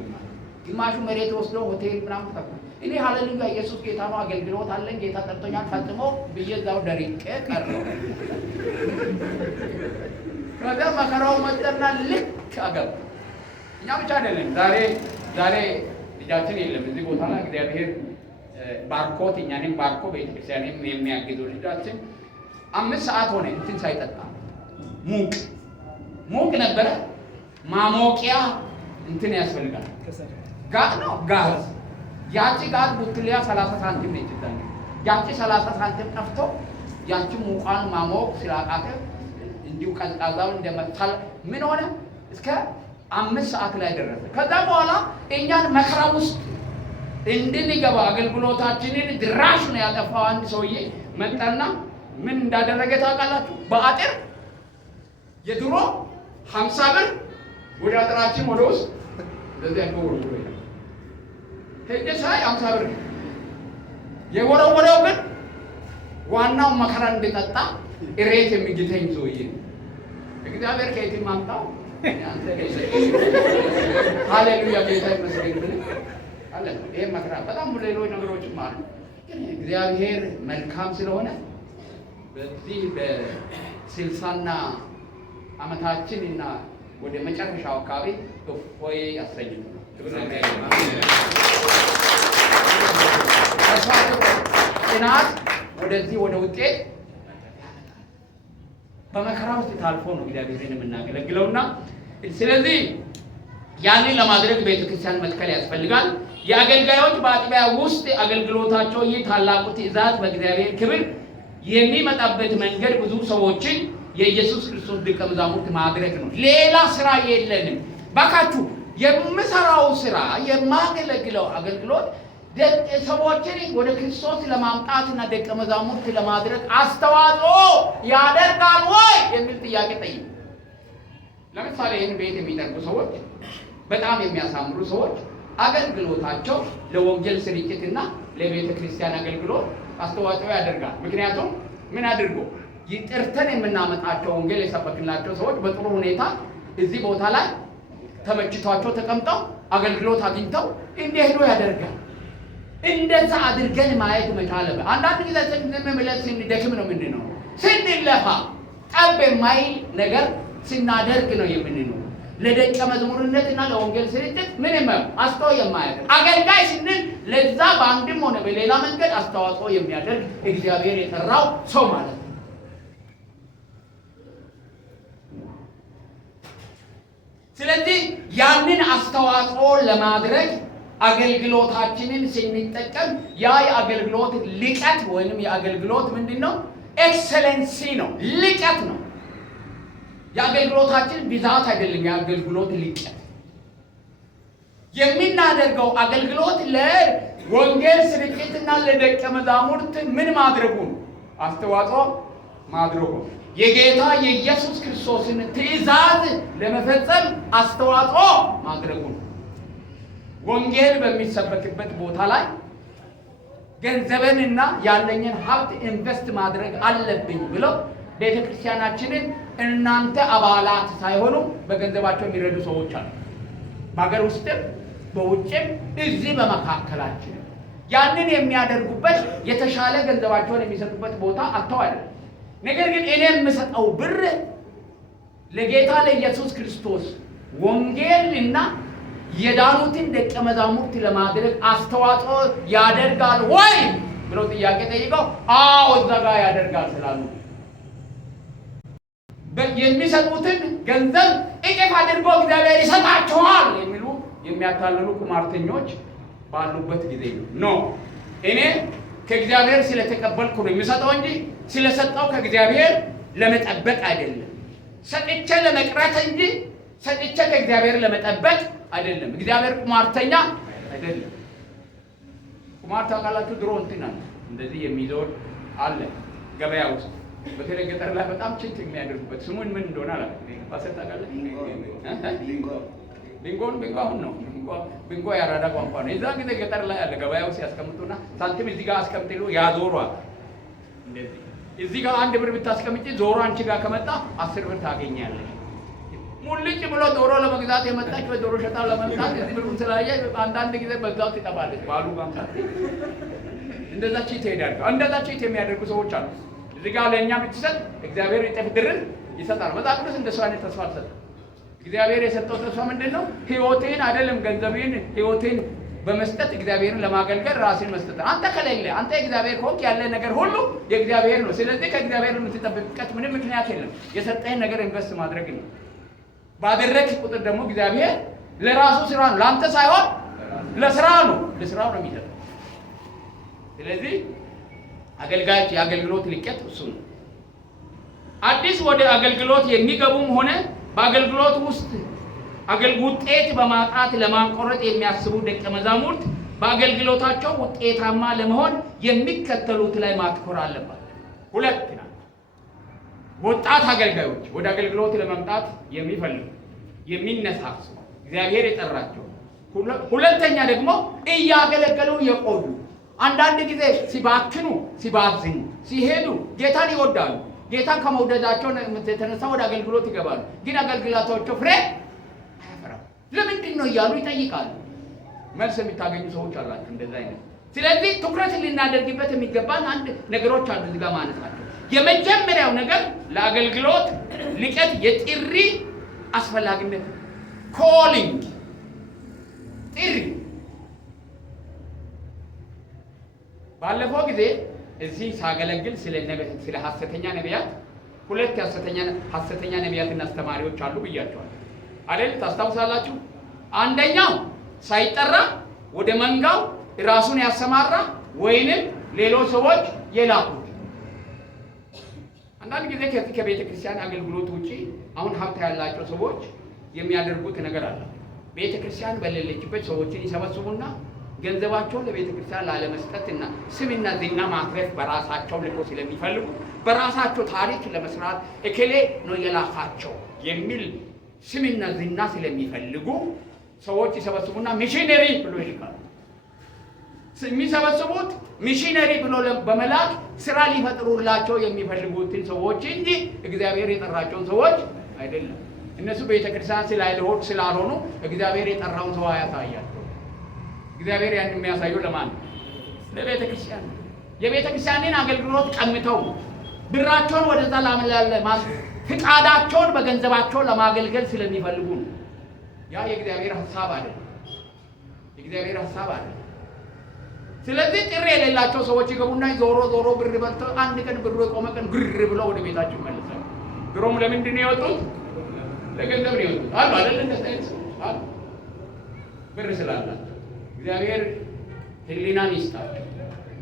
ግማሹ መሬት ወስዶ ሆቴል ምናምን ተከፈለ። እኔ ሃሌሉያ ኢየሱስ ጌታ ነው፣ አገልግሎት አለን፣ ጌታ ጠርቶኛል ፈጽሞ ብዬ እዛው ደርቄ ቀረሁ። ከዛ መከራው መጣና ልክ አገባ። እኛ ብቻ አይደለም ዛሬ ልጃችን የለም እዚህ ቦታ ላይ እግዚአብሔር ባርኮት እኛንም ባርኮ ቤተክርስቲያንም የሚያግዙ ልጃችን 5 ሰዓት ሆነ እንትን ሳይጠጣ ሙቅ ነበረ። ማሞቂያ እንትን ያስፈልጋል። ጋዝ ነው ጋዝ። ያቺ ጋዝ ቡትሊያ 30 ሳንቲም ነች። ያቺ 30 ሳንቲም ጠፍቶ ያቺ ሙቋን ማሞቅ ስላቃተ እንዲሁ ቀዝቃዛው እንደመጣል ምን ሆነ እስከ 5 ሰዓት ላይ ደረሰ። ከዛ በኋላ እኛን መከራ ውስጥ እንድንገባ አገልግሎታችንን ድራሽ ነው ያጠፋው። አንድ ሰውዬ መጣና ምን እንዳደረገ ታውቃላችሁ? በአጥር የድሮ 50 ብር ወደ አጥራችን ወደ ውስጥ እንደዚህ ነው ወርውሮ ይላል። ሄጄ ሳይ 50 ብር የወረወረው ግን ዋናው መከራ እንደጠጣ እሬት የሚግተኝ ሰውዬ እግዚአብሔር ከየትም አምጣው አንተ ሃሌሉያ ጌታ ይመስገን ብለን አለ። ይሄ መከራ በጣም ሌሎች ነገሮችም አሉ። ግን እግዚአብሔር መልካም ስለሆነ በዚህ በ60ና ዓመታችን እና ወደ መጨረሻው አካባቢ እፎይ ያሰኝቱ ነው። ጽናት ወደዚህ ወደ ውጤት በመከራ ውስጥ ታልፎ ነው እግዚአብሔርን የምናገለግለውና ስለዚህ ያንን ለማድረግ ቤተክርስቲያን መትከል ያስፈልጋል። የአገልጋዮች በአጥቢያ ውስጥ አገልግሎታቸው ይህ ታላቁ ትእዛዝ በእግዚአብሔር ክብር የሚመጣበት መንገድ ብዙ ሰዎችን የኢየሱስ ክርስቶስ ደቀ መዛሙርት ማድረግ ነው። ሌላ ስራ የለንም። ባካችሁ የምሰራው ስራ የማገለግለው አገልግሎት ሰዎችን ወደ ክርስቶስ ለማምጣትና ደቀ መዛሙርት ለማድረግ አስተዋጽኦ ያደርጋል ወይ የሚል ጥያቄ ጠይቁ። ለምሳሌ ይህን ቤት የሚጠርጉ ሰዎች፣ በጣም የሚያሳምሩ ሰዎች አገልግሎታቸው ለወንጌል ስርጭትና ለቤተ ክርስቲያን አገልግሎት አስተዋጽኦ ያደርጋል። ምክንያቱም ምን አድርጎ ይጥርተን የምናመጣቸው ወንጌል የሰበክላቸው ሰዎች በጥሩ ሁኔታ እዚህ ቦታ ላይ ተመችቷቸው ተቀምጠው አገልግሎት አግኝተው እንዲሄዱ ያደርጋል። እንደዛ አድርገን ማየት መቻል አለብን። አንዳንድ ጊዜ ስንደክም ነው ምንድነው ስንለፋ ጠብ የማይል ነገር ስናደርግ ነው የምንኖር። ለደቀ መዝሙርነትና ለወንጌል ስርጭት ምንም አስተዋጽኦ የማያደርግ አገልጋይ ስንል ለዛ በአንድም ሆነ በሌላ መንገድ አስተዋጽኦ የሚያደርግ እግዚአብሔር የጠራው ሰው ማለት ነው። ስለዚህ ያንን አስተዋጽኦ ለማድረግ አገልግሎታችንን ስንጠቀም ያ የአገልግሎት ልቀት ወይንም የአገልግሎት ምንድነው? ኤክሰለንሲ ነው፣ ልቀት ነው። የአገልግሎታችን ብዛት አይደለም፣ የአገልግሎት ልቀት። የምናደርገው አገልግሎት ለወንጌል ስርጭትና ለደቀ መዛሙርት ምን ማድረጉ ነው? አስተዋጽኦ ማድረጉ። የጌታ የኢየሱስ ክርስቶስን ትእዛዝ ለመፈጸም አስተዋጽኦ ማድረጉ ነው። ወንጌል በሚሰበክበት ቦታ ላይ ገንዘብንና ያለኝን ሀብት ኢንቨስት ማድረግ አለብኝ ብለው ቤተክርስቲያናችንን እናንተ አባላት ሳይሆኑ በገንዘባቸው የሚረዱ ሰዎች አሉ። በሀገር ውስጥም በውጭም እዚህ በመካከላችን ያንን የሚያደርጉበት የተሻለ ገንዘባቸውን የሚሰጡበት ቦታ አጥተው አይደለም። ነገር ግን እኔ የምሰጠው ብር ለጌታ ለኢየሱስ ክርስቶስ ወንጌልና የዳኑትን ደቀ መዛሙርት ለማድረግ አስተዋጽኦ ያደርጋል ወይ ብለው ጥያቄ ጠይቀው አዎ እዛ ጋር ያደርጋል ስላሉ የሚሰጡትን ገንዘብ እጥፍ አድርጎ እግዚአብሔር ይሰጣቸዋል የሚሉ የሚያታልሉ ቁማርተኞች ባሉበት ጊዜ ነው። እኔ ከእግዚአብሔር ስለተቀበልኩ ነው የሚሰጠው እንጂ ስለሰጠው ከእግዚአብሔር ለመጠበቅ አይደለም። ሰጥቼ ለመቅረት እንጂ ሰጥቼ ከእግዚአብሔር ለመጠበቅ አይደለም። እግዚአብሔር ቁማርተኛ አይደለም። ቁማር ታውቃላችሁ? ድሮ እንትን አለ እንደዚህ የሚዞር አለ ገበያ ውስጥ በተለይ ገጠር ላይ በጣም ችንት የሚያደርጉበት ስሙን ምን እንደሆነ አላውቅም። ባሰጣ ታውቃለህ? ቢንጎ አሁን ነው ቢንጎ ያራዳ ቋንቋ ነው። የዛ ጊዜ ገጠር ላይ አለ ገበያ ውስጥ ያስቀምጡና ሳንቲም እዚህ ጋር አስቀምጥሉ ያዞሯል። እንደዚህ እዚህ ጋር 1 ብር ብታስቀምጪ ዞሮ አንቺ ጋር ከመጣ 10 ብር ታገኛለሽ። ሙልጭ ብሎ ዶሮ ለመግዛት የመጣች በዶሮ ሸጣ ለመምጣት እዚህ ብሩን ስላየ አንዳንድ ጊዜ በዛው ትጠፋለች። ባሉ ጋምሳት እንደዛ ቺት ይሄዳል። እንደዛ ቺት የሚያደርጉ ሰዎች አሉ። እዚህ ጋር ለእኛ ብትሰጥ እግዚአብሔር እጥፍ ድርብ ይሰጣል። መጽሐፍ ቅዱስ እንደሱ አይነት ተስፋ አልሰጠም። እግዚአብሔር የሰጠው ተስፋ ምንድነው? ሕይወቴን አይደለም ገንዘቤን ሕይወቴን በመስጠት እግዚአብሔርን ለማገልገል ራስን መስጠት። አንተ ከሌለ አንተ እግዚአብሔር ሆንክ ያለ ነገር ሁሉ የእግዚአብሔር ነው። ስለዚህ ከእግዚአብሔር የምትጠብቅበት ምንም ምክንያት የለም። የሰጠህን ነገር ኢንቨስት ማድረግ ነው። ባደረግህ ቁጥር ደግሞ እግዚአብሔር ለራሱ ስራ ነው፣ ለአንተ ሳይሆን ለስራው ነው የሚሰጠው። ስለዚህ አገልጋዮች የአገልግሎት ልቀት እሱ ነው። አዲስ ወደ አገልግሎት የሚገቡም ሆነ በአገልግሎት ውስጥ ውጤት በማጣት ለማቋረጥ የሚያስቡ ደቀ መዛሙርት በአገልግሎታቸው ውጤታማ ለመሆን የሚከተሉት ላይ ማትኮር አለባቸው። 2 ናቸው። ወጣት አገልጋዮች ወደ አገልግሎት ለመምጣት የሚፈልጉ የሚነሳሱ እግዚአብሔር የጠራቸው። ሁለተኛ ደግሞ እያገለገሉ የቆዩ አንዳንድ ጊዜ ሲባክኑ ሲባዝኑ ሲሄዱ ጌታን ይወዳሉ። ጌታን ከመውደዳቸው የተነሳ ወደ አገልግሎት ይገባሉ። ግን አገልግሎታቸው ፍሬ አያፈራም። ለምንድን ነው እያሉ ይጠይቃሉ። መልስ የሚታገኙ ሰዎች አላቸው እንደዛ አይነት። ስለዚህ ትኩረት ልናደርግበት የሚገባን አንድ ነገሮች አሉ እዚህ ጋር ማለት ናቸው። የመጀመሪያው ነገር ለአገልግሎት ልቀት የጥሪ አስፈላጊነት ኮሊንግ ጥሪ። ባለፈው ጊዜ እዚህ ሳገለግል ስለ ሐሰተኛ ነቢያት ሁለት ሐሰተኛ ነቢያትና አስተማሪዎች አሉ ብያቸዋለሁ አይደል? ታስታውሳላችሁ? አንደኛው ሳይጠራ ወደ መንጋው ራሱን ያሰማራ ወይንም ሌሎች ሰዎች የላኩት። አንዳንድ ጊዜ ከቤተ ክርስቲያን አገልግሎት ውጪ አሁን ሀብት ያላቸው ሰዎች የሚያደርጉት ነገር አለ። ቤተ ክርስቲያን በሌለችበት ሰዎችን ይሰበስቡና ገንዘባቸውን ለቤተ ክርስቲያን ላለመስጠትና ስምና ዝና ማትረፍ በራሳቸው ልቆ ስለሚፈልጉ በራሳቸው ታሪክ ለመስራት እከሌ ነው የላካቸው የሚል ስምና ዝና ስለሚፈልጉ ሰዎች ይሰበስቡና ሚሽነሪ ብሎ ይልካሉ። የሚሰበስቡት ሚሽነሪ ብሎ በመላክ ስራ ሊፈጥሩላቸው የሚፈልጉትን ሰዎች እንጂ እግዚአብሔር የጠራቸውን ሰዎች አይደለም። እነሱ ቤተክርስቲያን ስላልሆኑ እግዚአብሔር የጠራውን ሰው አያሳያቸው። እግዚአብሔር ያን የሚያሳየው ለማን ነው? ለቤተክርስቲያን። የቤተክርስቲያንን አገልግሎት ቀምተው ብራቸውን ወደዛ ለማስ ፍቃዳቸውን በገንዘባቸው ለማገልገል ስለሚፈልጉ ነው። ያ የእግዚአብሔር ሐሳብ አይደለም። የእግዚአብሔር ሐሳብ አይደለም። ስለዚህ ጥሪ የሌላቸው ሰዎች ይገቡና ዞሮ ብር በልተው አንድ ቀን ብሩ የቆመ ቀን ግር ብለው ወደ ቤታቸው ይመለሳሉ። ድሮም ለምንድን ነው የወጡት? ለገንዘብ ነው የወጡት አሉ አይደል? እንደዚህ አሉ። ብር ስላላቸው እግዚአብሔር ሕሊናን ይስጣቸው።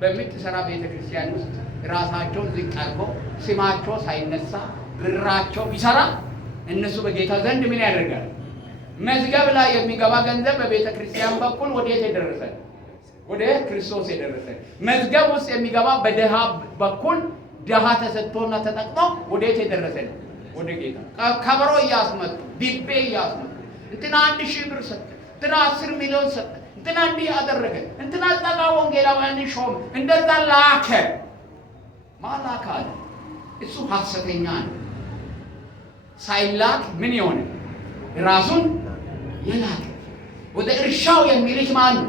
በምትሰራ ቤተክርስቲያን ውስጥ ራሳቸውን ዝቅ አድርገው ስማቸው ሳይነሳ ብራቸው ቢሰራ እነሱ በጌታ ዘንድ ምን ያደርጋል? መዝገብ ላይ የሚገባ ገንዘብ በቤተክርስቲያን በኩል ወዴት የደረሰ? ወደ ክርስቶስ የደረሰ። መዝገብ ውስጥ የሚገባ በደሃ በኩል ደሃ ተሰጥቶና ተጠቅሞ ወዴት የደረሰ ነው? ወደ ጌታ። ከበሮ እያስመጡ ዲቤ እያስመጡ እንትና 1000 ብር ሰጠ፣ እንትና 10 ሚሊዮን ሰጠ፣ እንትና እንዲህ ያደረገ፣ እንትና ጸጋ ወንጌላውያን ሾም፣ እንደዛ ላከ። ማላካ አለ እሱ ሐሰተኛ ነው። ሳይላክ ምን ይሆነ? ራሱን የላከ ወደ እርሻው የሚልክ ማን ነው?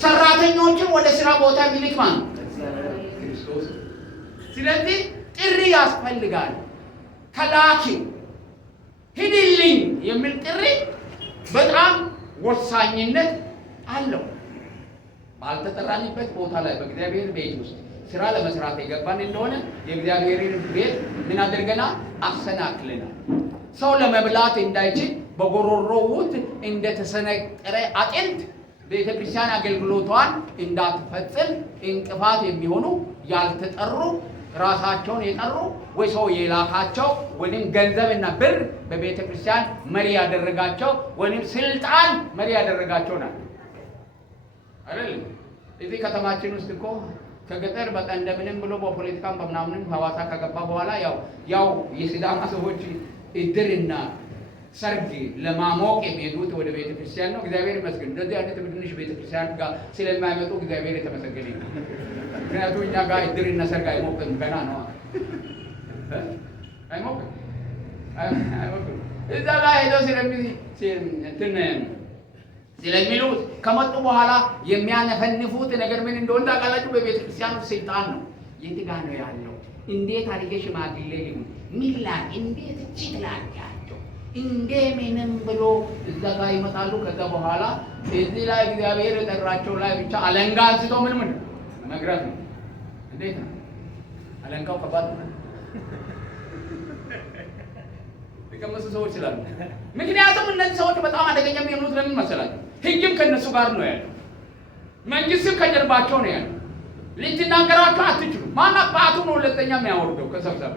ሰራተኞችን ወደ ስራ ቦታ የሚልክ ማን ነው? ክርስቶስ። ስለዚህ ጥሪ ያስፈልጋል። ከላኪው ሂድልኝ የሚል ጥሪ በጣም ወሳኝነት አለው። ባልተጠራንበት ቦታ ላይ በእግዚአብሔር ቤት ውስጥ ስራ ለመስራት የገባን እንደሆነ የእግዚአብሔርን ቤት ምን አድርገናል? አሰናክለናል። ሰው ለመብላት እንዳይችል በጎሮሮ ውስጥ እንደተሰነጠረ አጥንት ቤተ ክርስቲያን አገልግሎቷን እንዳትፈጽም እንቅፋት የሚሆኑ ያልተጠሩ ራሳቸውን የጠሩ ወይ ሰው የላካቸው ወይም ገንዘብና ብር በቤተ ክርስቲያን መሪ ያደረጋቸው ወይም ስልጣን መሪ ያደረጋቸው ናቸው አይደል? እዚህ ከተማችን ውስጥ እኮ ከገጠር በቃ እንደምንም ብሎ በፖለቲካም በምናምንም ሐዋሳ ከገባ በኋላ ያው የሲዳማ ሰዎች እድርና ሰርግ ለማሞቅ የሚሄዱት ወደ ቤተ ክርስቲያን ነው። እግዚአብሔር ይመስገን እንደዚህ አይነት ትንሽ ቤተ ክርስቲያን ጋር ስለማይመጡ እግዚአብሔር የተመሰገነ ነው። ምክንያቱም እኛ ጋር እድርና ሰርግ አይሞቅም፣ ገና ነው አይሞቅም። እዛ ጋር ሄደው ስለሚሉ ከመጡ በኋላ የሚያነፈንፉት ነገር ምን እንደሆነ ታውቃላችሁ? በቤተ ክርስቲያኑ ስልጣን ነው። የት ጋር ነው ያለው? እንዴት አድርጌ ሽማግሌ ሊሆን ሚላ እንዴት እቺት ላያቸው እንደምንም ብሎ እዛ ጋር ይመጣሉ። ከዛ በኋላ እዚህ ላይ እግዚአብሔር የጠራቸው ላይ ብቻ አለንጋ አንስቶ ምን መግረፍ ነው። እንዴት ነው አለንጋው? ከባድ ነው። የቀመሱ ሰዎች ስላሉ። ምክንያቱም እነዚህ ሰዎች በጣም አደገኛ የሚሆኑት ለምን መሰላችሁ? ሕግም ከነሱ ጋር ነው ያለው፣ መንግስትም ከጀርባቸው ነው ያለው። ልትናገራቸው አትችሉ። ማን አባቱ ነው ሁለተኛ የሚያወርደው ከሰብሰብ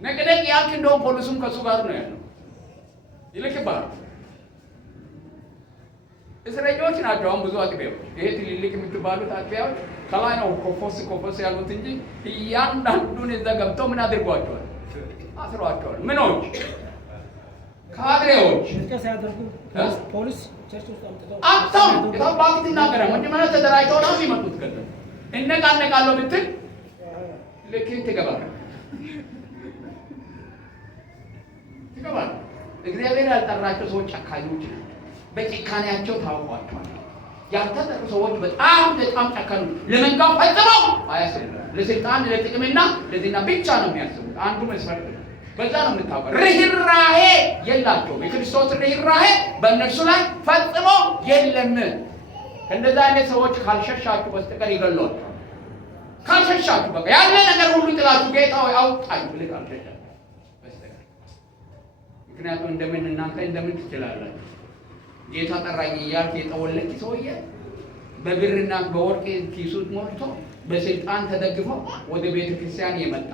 ነቅደቅ ያልክ እንደውም ፖሊሱም ከሱ ጋር ነው ያለው። ይልክባል። እስረኞች ናቸው አሁን ብዙ አጥቢያዎች። ይሄ ትልልቅ የምትባሉት አጥቢያዎች ከላይ ነው ኮፎስ ያሉት እንጂ እያንዳንዱን እዛ ገብተው ምን አድርጓቸዋል? አስሯቸዋል። ምኖች ካድሬዎች ፖሊስ ቸርች ውስጥ አምጥተው ባክት ይናገራል። መጀመሪያ ተደራጅተው ነው የሚመጡት። ከዛ እነቃነቃለሁ ብትል ልክ ትገባለህ። እግዚአብሔር ያልጠራቸው ሰዎች ጨካኞች ናቸው። በጭካኔያቸው ታውቋቸዋል። ያልተጠሩ ሰዎች በጣም ጨካኙ፣ ለመንጋው ፈጽመው አያስብም። ለስልጣን ለጥቅምና ለዝና ብቻ ነው የሚያስቡት። አንዱ መስፈርት ነው። በዛ ነው የምታውቀው። ርህራሄ የላቸውም። የክርስቶስ ርህራሄ በእነርሱ ላይ ፈጽሞ የለም። እንደዛ አይነት ሰዎች ካልሸሻችሁ በስተቀር ይገሏቸዋል። ካልሸሻችሁ በቃ ያለ ነገር ሁሉ ጥላችሁ ጌታ ሆይ አውጣኝ ብለህ ካልሸሻችሁ በስተቀር። ምክንያቱም እናንተ እንደምን ትችላላችሁ? ጌታ ጠራኝ እያልክ የጠወለክ ሰውዬ በብርና በወርቅ ኪሱት ሞልቶ በስልጣን ተደግፎ ወደ ቤተ ክርስቲያን የመጣ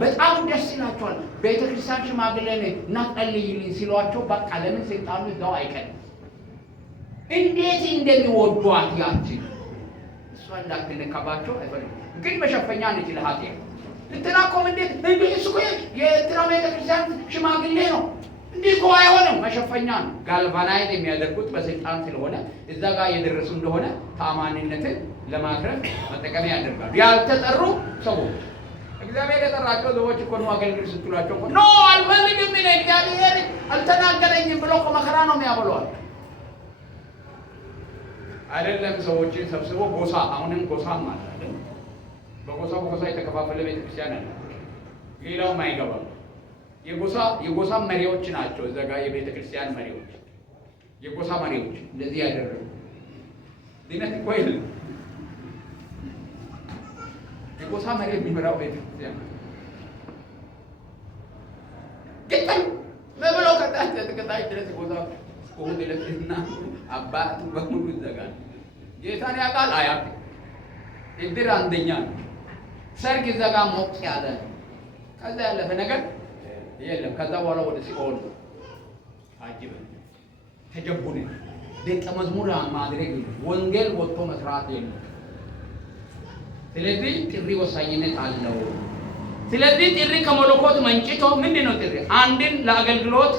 በጣም ደስ ይላቸዋል። ቤተ ክርስቲያን ሽማግሌን ናጠልይልኝ ሲሏቸው በቃ ለምን ስልጣኑ እዛው አይቀርም። እንዴት እንደሚወዷት ያችን እሷ እንዳትነካባቸው አይፈልጉም። ግን መሸፈኛ ነች ለኃጢአት ልትናቆም እንዴት እንዲህ እሱ የኤርትራ ቤተ ክርስቲያን ሽማግሌ ነው እንዲህ እኮ አይሆንም። መሸፈኛ ነው። ጋልቫናይዝ የሚያደርጉት በስልጣን ስለሆነ እዛ ጋር የደረሱ እንደሆነ ታማኝነትን ለማትረፍ መጠቀሚያ ያደርጋሉ። ያልተጠሩ ሰዎች እግዚአብሔር የጠራቸው ሰዎች እኮ ነው አገልግል ስትሏቸው እኮ ኖ አልፈልግም እኔ እግዚአብሔር አልተናገረኝም ብሎ እኮ መከራ ነው የሚያበሏል። አይደለም ሰዎችን ሰብስቦ ጎሳ፣ አሁንም ጎሳም አለ አይደል? በጎሳ የተከፋፈለ ቤተክርስቲያን አለ። ሌላውም አይገባም። የጎሳ መሪዎች ናቸው። እዛ ጋር የቤተ ክርስቲያን መሪዎች፣ የጎሳ መሪዎች እንደዚህ ያደረጉ ድነት እኮ የለም። የጎሳ መሪ የሚመራው ቤተ ክርስቲያን ግጥም በብሎ ከታች ድረስ ጎሳ ቆሁን ለትና አባቱ በሙሉ ይዘጋል። ጌታን ያውቃል አያውቅም። እድር አንደኛ ነው። ሰርግ እዛ ጋር ሞቅ ያለ ከዛ ያለፈ ነገር የለም። ከዛ በኋላ ወደ ሲኦል አጅበን ተጀቡነ ደቀ መዝሙር ማድረግ ወንጌል ወጥቶ መስራት የለም። ስለዚህ ጥሪ ወሳኝነት አለው። ስለዚህ ጥሪ ከመለኮት መንጭቶ ምንድነው ጥሪ? አንድን ለአገልግሎት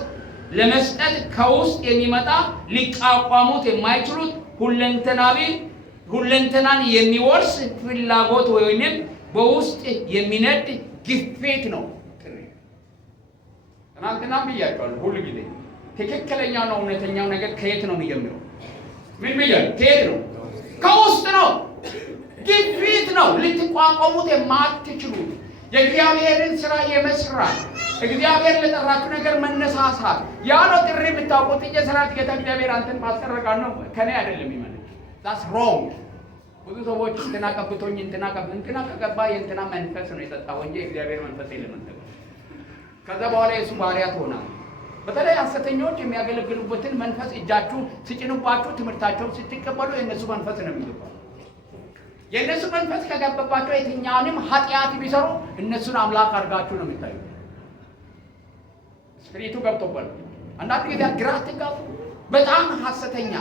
ለመስጠት ከውስጥ የሚመጣ ሊቋቋሙት የማይችሉት ሁለንተናን የሚወርስ ፍላጎት ወይንም በውስጥ የሚነድ ግፊት ነው። ትናንትና ብያቸዋለሁ። ሁሉ ጊዜ ትክክለኛው ነው እውነተኛው ነገር ከየት ነው የሚጀምረው? ምን ብያለሁ? ከየት ነው? ከውስጥ ነው። ግፊት ነው። ልትቋቋሙት የማትችሉት የእግዚአብሔርን ስራ የመስራት እግዚአብሔር ለጠራችሁ ነገር መነሳሳት ያለው ጥሪ የምታውቁት እንጂ ስራት ጌታ እግዚአብሔር አንተን ማስቀረቃል ነው ከኔ አይደለም ይመለስ። that's wrong። ብዙ ሰዎች እንትና ቀብቶኝ እንትና ከገባ የእንትና መንፈስ ነው የሰጣው እንጂ እግዚአብሔር መንፈስ የለም። ከዛ በኋላ የሱ ባሪያ ትሆናለህ። በተለይ ሐሰተኞች የሚያገለግሉበትን መንፈስ እጃችሁ ሲጭኑባችሁ ትምህርታቸውን ስትቀበሉ የእነሱ መንፈስ ነው የሚገባው። የእነሱ መንፈስ ከገባባቸው የትኛውንም ኃጢአት ቢሰሩ እነሱን አምላክ አድርጋችሁ ነው የምታዩት። ስፒሪቱ ገብቶባል። አንዳንድ ጊዜ ግራ ትጋቡ። በጣም ሐሰተኛ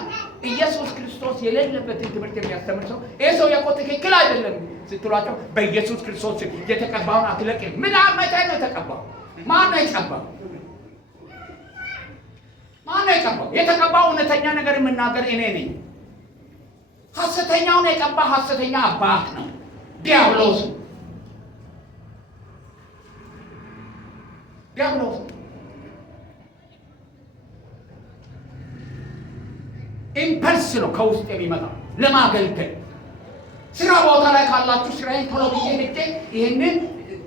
ኢየሱስ ክርስቶስ የሌለበትን ትምህርት የሚያስተምር ሰው ይሄ ሰው ያቆ ትክክል አይደለም ስትሏቸው በኢየሱስ ክርስቶስ የተቀባውን አትለቅም። ምን አመጣ ነው የተቀባው? ማን ነው የቀባው? ማን ነው የቀባው? የተቀባው እውነተኛ ነገር የምናገር እኔ ነኝ። ሐሰተኛውን የቀባ ሐሰተኛ አባት ነው ዲያብሎስ። ኢምፐልስ ነው ከውስጥ የሚመጣው ለማገልገል። ስራ ቦታ ላይ ካላችሁ ስራዬን ቶሎ ብዬ ሄጄ ይህንን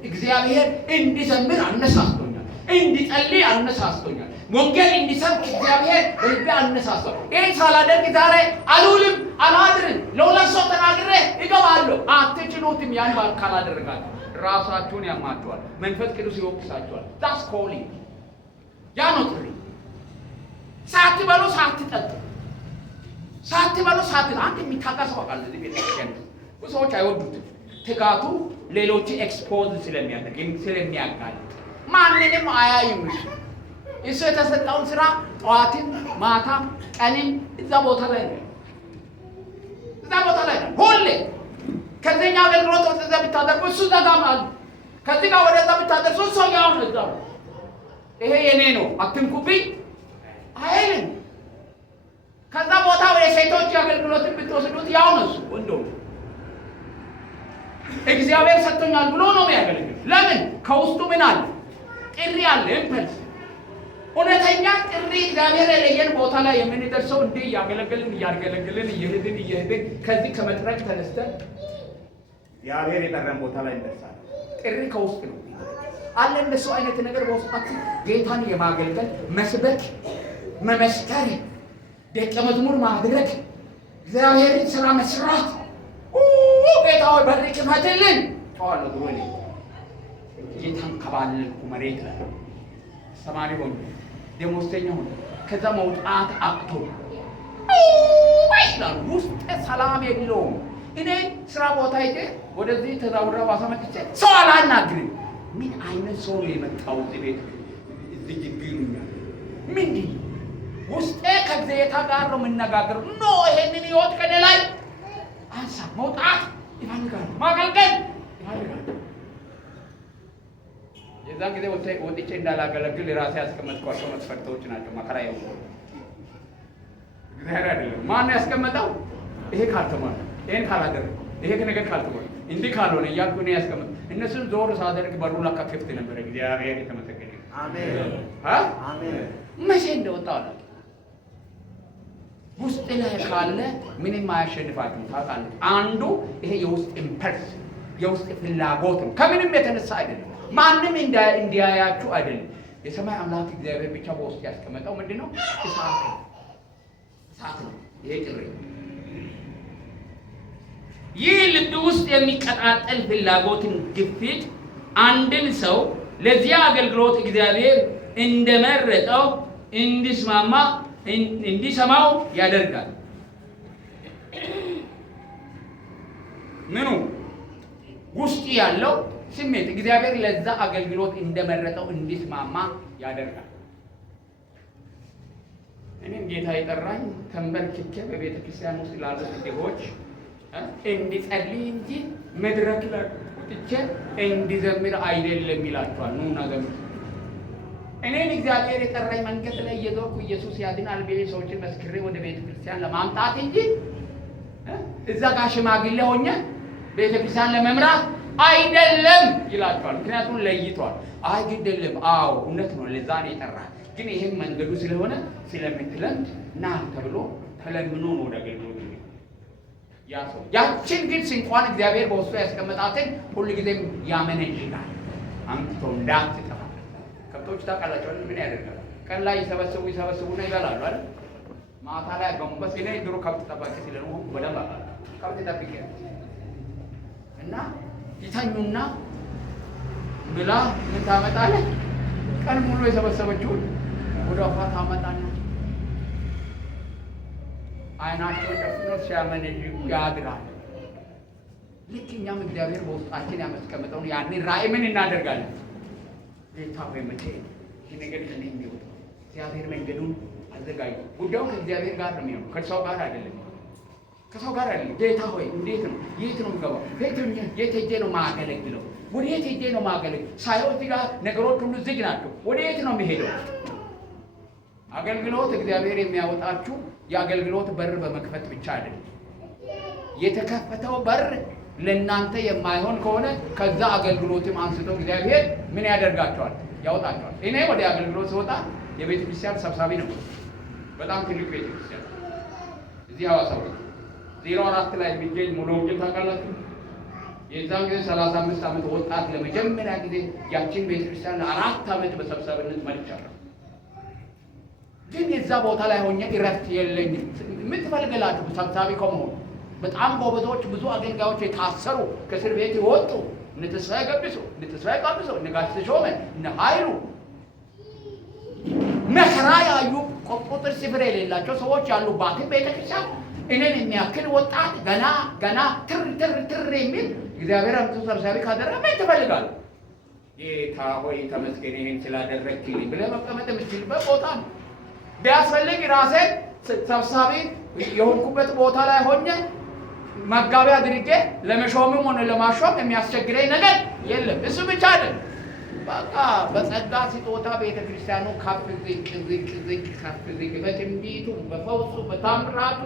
እግዚአብሔር እንዲዘምር አነሳስቶኛል፣ እንዲጸልይ አነሳስቶኛል፣ ወንጌል እንዲሰብክ እግዚአብሔር ልቤ አነሳስቶ ይህን ሳላደርግ ዛሬ አልውልም አላድርም ለሁለት ሰው ተናግሬ እገባለሁ። አትችሉትም። ያን ባል ካላደረጋችሁ ራሳችሁን ያማችኋል፣ መንፈስ ቅዱስ ይወቅሳችኋል። ዳስ ኮሊንግ ያ ነው ጥሪ። ሳትበሉ ሳትጠጡ ሳትበሉ አንድ የሚታቀሰው ቃል ለዚህ ቤተክርስቲያን ብዙ ሰዎች አይወዱትም። ትጋቱ ሌሎች ኤክስፖዝ ስለሚያደርግ ስለሚያጋልጥ ማንንም አያዩም። እሱ የተሰጠውን ስራ ጠዋትን ማታም ቀንም እዛ ቦታ ላይ ነው ሁሌ። ከዚህኛ አገልግሎት ወደዛ ብታደርጉ እሱ ዘጋማል፣ ከዚህ ጋር ወደዛ ብታደርሱ እሱ ያው ነው እዛ። ይሄ የኔ ነው አትንኩብኝ አይልም። ከዛ ቦታ ወደ ሴቶች አገልግሎትን ብትወስዱት ያው ነው እሱ እንደው እግዚአብሔር ሰጥቶኛል ብሎ ነው የሚያገለግል። ለምን? ከውስጡ ምን አለ? ጥሪ አለ። ኢምፐልስ እውነተኛ ጥሪ እግዚአብሔር የለየን ቦታ ላይ የምንደርሰው እንዲህ እያገለገልን እየሄድን ከዚህ ከመድረክ ተነስተን እግዚአብሔር የጠራን ቦታ ላይ እንደርሳለን። ጥሪ ከውስጥ ነው አለ። እንደሱ አይነት ነገር በውስጣችን ጌታን የማገልገል መስበክ፣ መመስከር፣ ደቀ መዝሙር ማድረግ፣ እግዚአብሔርን ስራ መስራት። ጌታ ሆይ በር ክፈትልን ጨዋለሁ ብሎ ጌታን ከባልኩ መሬት ላይ ሰማሪ ሆኜ ደሞዝተኛ ሆኜ ከዛ መውጣት አቅቶ ይላሉ። ውስጥ ሰላም የለውም። እኔ ስራ ቦታ ሄጄ ወደዚህ ተዛውራ ባሳ መጥቼ ሰው አላናግርም። ምን አይነት ሰው ነው የመጣው እዚህ ቤት እዚህ ግቢ ይሉኛል። ምንድን ውስጤ ከጌታ ጋር ነው የምነጋገረው። ኖ ይሄንን ህይወት ከኔ ላይ አንሳ። መውጣት ይፈልጋል፣ ማገልገል ይፈልጋል። የዛን ጊዜ ወጥቼ እንዳላገለግል ራሴ ያስቀመጥኳቸው መስፈርቶች ናቸው። መከራ የሆኑ እግዚአብሔር አይደለም። ማን ያስቀመጠው? ይሄ ካልተማረ፣ ይሄን ካላደረገ፣ ይሄ ነገር ካልተማረ፣ እንዲህ ካልሆነ እያልኩ ነው ያስቀመጥ። እነሱን ዞር ሳደርግ በሩ ለካ ክፍት ነበር። እግዚአብሔር የተመሰገነ አሜን አሜን። መቼ እንደወጣው አለ ውስጥ ላይ ካለ ምንም አያሸንፋችሁም። ታውቃለህ፣ አንዱ ይሄ የውስጥ ኢምፐልስ የውስጥ ፍላጎት ነው። ከምንም የተነሳ አይደለም፣ ማንም እንዲያያችሁ አይደለም። የሰማይ አምላክ እግዚአብሔር ብቻ በውስጥ ያስቀመጠው ምንድነው? እሳት ነው። ይሄ ጥሪ፣ ይህ ልብ ውስጥ የሚቀጣጠል ፍላጎትን ግፊት አንድን ሰው ለዚያ አገልግሎት እግዚአብሔር እንደመረጠው እንዲስማማ እንዲሰማው ያደርጋል። ምኑ ውስጥ ያለው ስሜት እግዚአብሔር ለዛ አገልግሎት እንደመረጠው እንዲስማማ ያደርጋል። እኔም ጌታ የጠራኝ ተንበርክኬ በቤተ ክርስቲያን ውስጥ ላሉት ድሆች እንዲጸልይ እንጂ መድረክ ላይ ወጥቼ እንዲዘምር አይደለም ይላቸዋል። ኑና ዘምሩ። እኔን እግዚአብሔር የጠራኝ መንገድ ላይ እየዞርኩ ኢየሱስ ያድናል ብዬ ሰዎችን መስክሬ ወደ ቤተ ክርስቲያን ለማምጣት እንጂ እዛ ጋር ሽማግሌ ሆኜ ቤተ ክርስቲያን ለመምራት አይደለም ይላቸዋል። ምክንያቱም ለይቷል። አይ ግድ የለም፣ አዎ እውነት ነው፣ ለዛ ነው የጠራህ፣ ግን ይሄም መንገዱ ስለሆነ ስለምትለምድ ና ተብሎ ተለምኖ ነው ወደ አገልግሎት ያ ሰው። ያችን ግን እንኳን እግዚአብሔር በውስጡ ያስቀመጣትን ሁልጊዜም ያመነጅጋል። አምጥቶ እንዳትጠፋ ከብቶች ታውቃላችሁ ምን ያደርጋሉ? ቀን ላይ ይሰበስቡና ይበላሉ አይደል? ማታ ላይ ጎንበስ ይለኝ ድሮ ከብት ጠባቂ ስለሆነ በደንብ አውቃለሁ። ከብት ጠብቄ እና ይተኙና ብላ ምን ታመጣለህ? ቀን ሙሉ የሰበሰበችውን ወደ አፏ ታመጣና አይናቸው ጨፍኖ ሲያመነጅጉ ያድራል። ልክ እኛም እግዚአብሔር በውስጣችን ያስቀመጠውን ያንን ራእይ ምን እናደርጋለን? ጌታ ሆይ መቼ ይህ ነገር ከእኔ የሚወጣ እግዚአብሔር መንገዱን አዘጋጅ። ጉዳዩ ከእግዚአብሔር ጋር ነው የሚሆነው፣ ከሰው ጋር አይደለም። ከሰው ጋር አይደለም። ጌታ ሆይ እንዴት ነው? የት ነው የምገባው? የት ሄጄ ነው ማገለግለው? ወደ የት ሄጄ ነው ማገለግለው? ሳይሆን እዚህ ጋር ነገሮች ሁሉ ዝግ ናቸው። ወደ የት ነው የሚሄደው? አገልግሎት እግዚአብሔር የሚያወጣችሁ የአገልግሎት በር በመክፈት ብቻ አይደለም። የተከፈተው በር ለእናንተ የማይሆን ከሆነ ከዛ አገልግሎትም አንስቶ እግዚአብሔር ምን ያደርጋቸዋል? ያወጣቸዋል። እኔ ወደ አገልግሎት ስወጣ የቤተ ክርስቲያን ሰብሳቢ ነው። በጣም ትልቅ ቤተ ክርስቲያን እዚህ ሐዋሳ 04 ላይ የሚገኝ ሙሉ ወንጌል ታውቃላችሁ? የዛን ጊዜ 35 ዓመት ወጣት ለመጀመሪያ ጊዜ ያችን ቤተ ክርስቲያን ለ4 ዓመት በሰብሳቢነት መርቻለሁ። ግን የዛ ቦታ ላይ ሆኜ እረፍት የለኝም። ምን ትፈልጋላችሁ? ሰብሳቢ ከመሆኑ በጣም ጎበዞች ብዙ አገልጋዮች የታሰሩ ከእስር ቤት ይወጡ እነ ተስፋዬ ገብሶ እነ ጋሽ ተሾመ እነ ኃይሉ መከራ ያዩ ቁጥር ስፍር የሌላቸው ሰዎች ያሉባትን ቤተክርስቲያን እኔን የሚያክል ወጣት ገና ትር የሚል እግዚአብሔር አምጥቶ ሰብሳቢ ካደረገ ምን ትፈልጋለህ? ጌታ ሆይ ተመስገን ይሄን ስላደረግልኝ ብለህ መቀመጥ የምትችልበት ቦታ ነው። ቢያስፈልግ ራሴን ሰብሳቢ የሆንኩበት ቦታ ላይ ሆኜ መጋቢ አድርጌ ለመሾምም ሆነ ለማሾም የሚያስቸግረኝ ነገር የለም። እሱ ብቻ አይደለም፣ በቃ በጸጋ ስጦታ ቤተክርስቲያኑ ከፍ ዝቅ ከፍ ዝቅ በትንቢቱ በፈውሱ በታምራቱ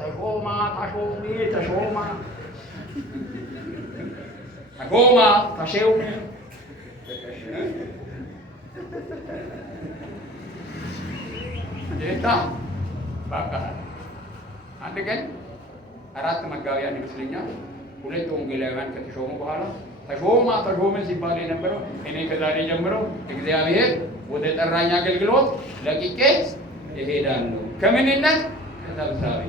ተሾማ ታሾሚ ተሾማ ተጎማ ታሼው ጌታ በቃ አንድ ቀን 4 መጋቢያን ይመስለኛል 2 ወንጌላውያን ከተሾሙ በኋላ ተሾመ ሲባል የነበረው እኔ ከዛሬ ጀምሮ እግዚአብሔር ወደ ጠራኝ አገልግሎት ለቅቄ እሄዳለሁ ከምንነት ከሰብሳቢ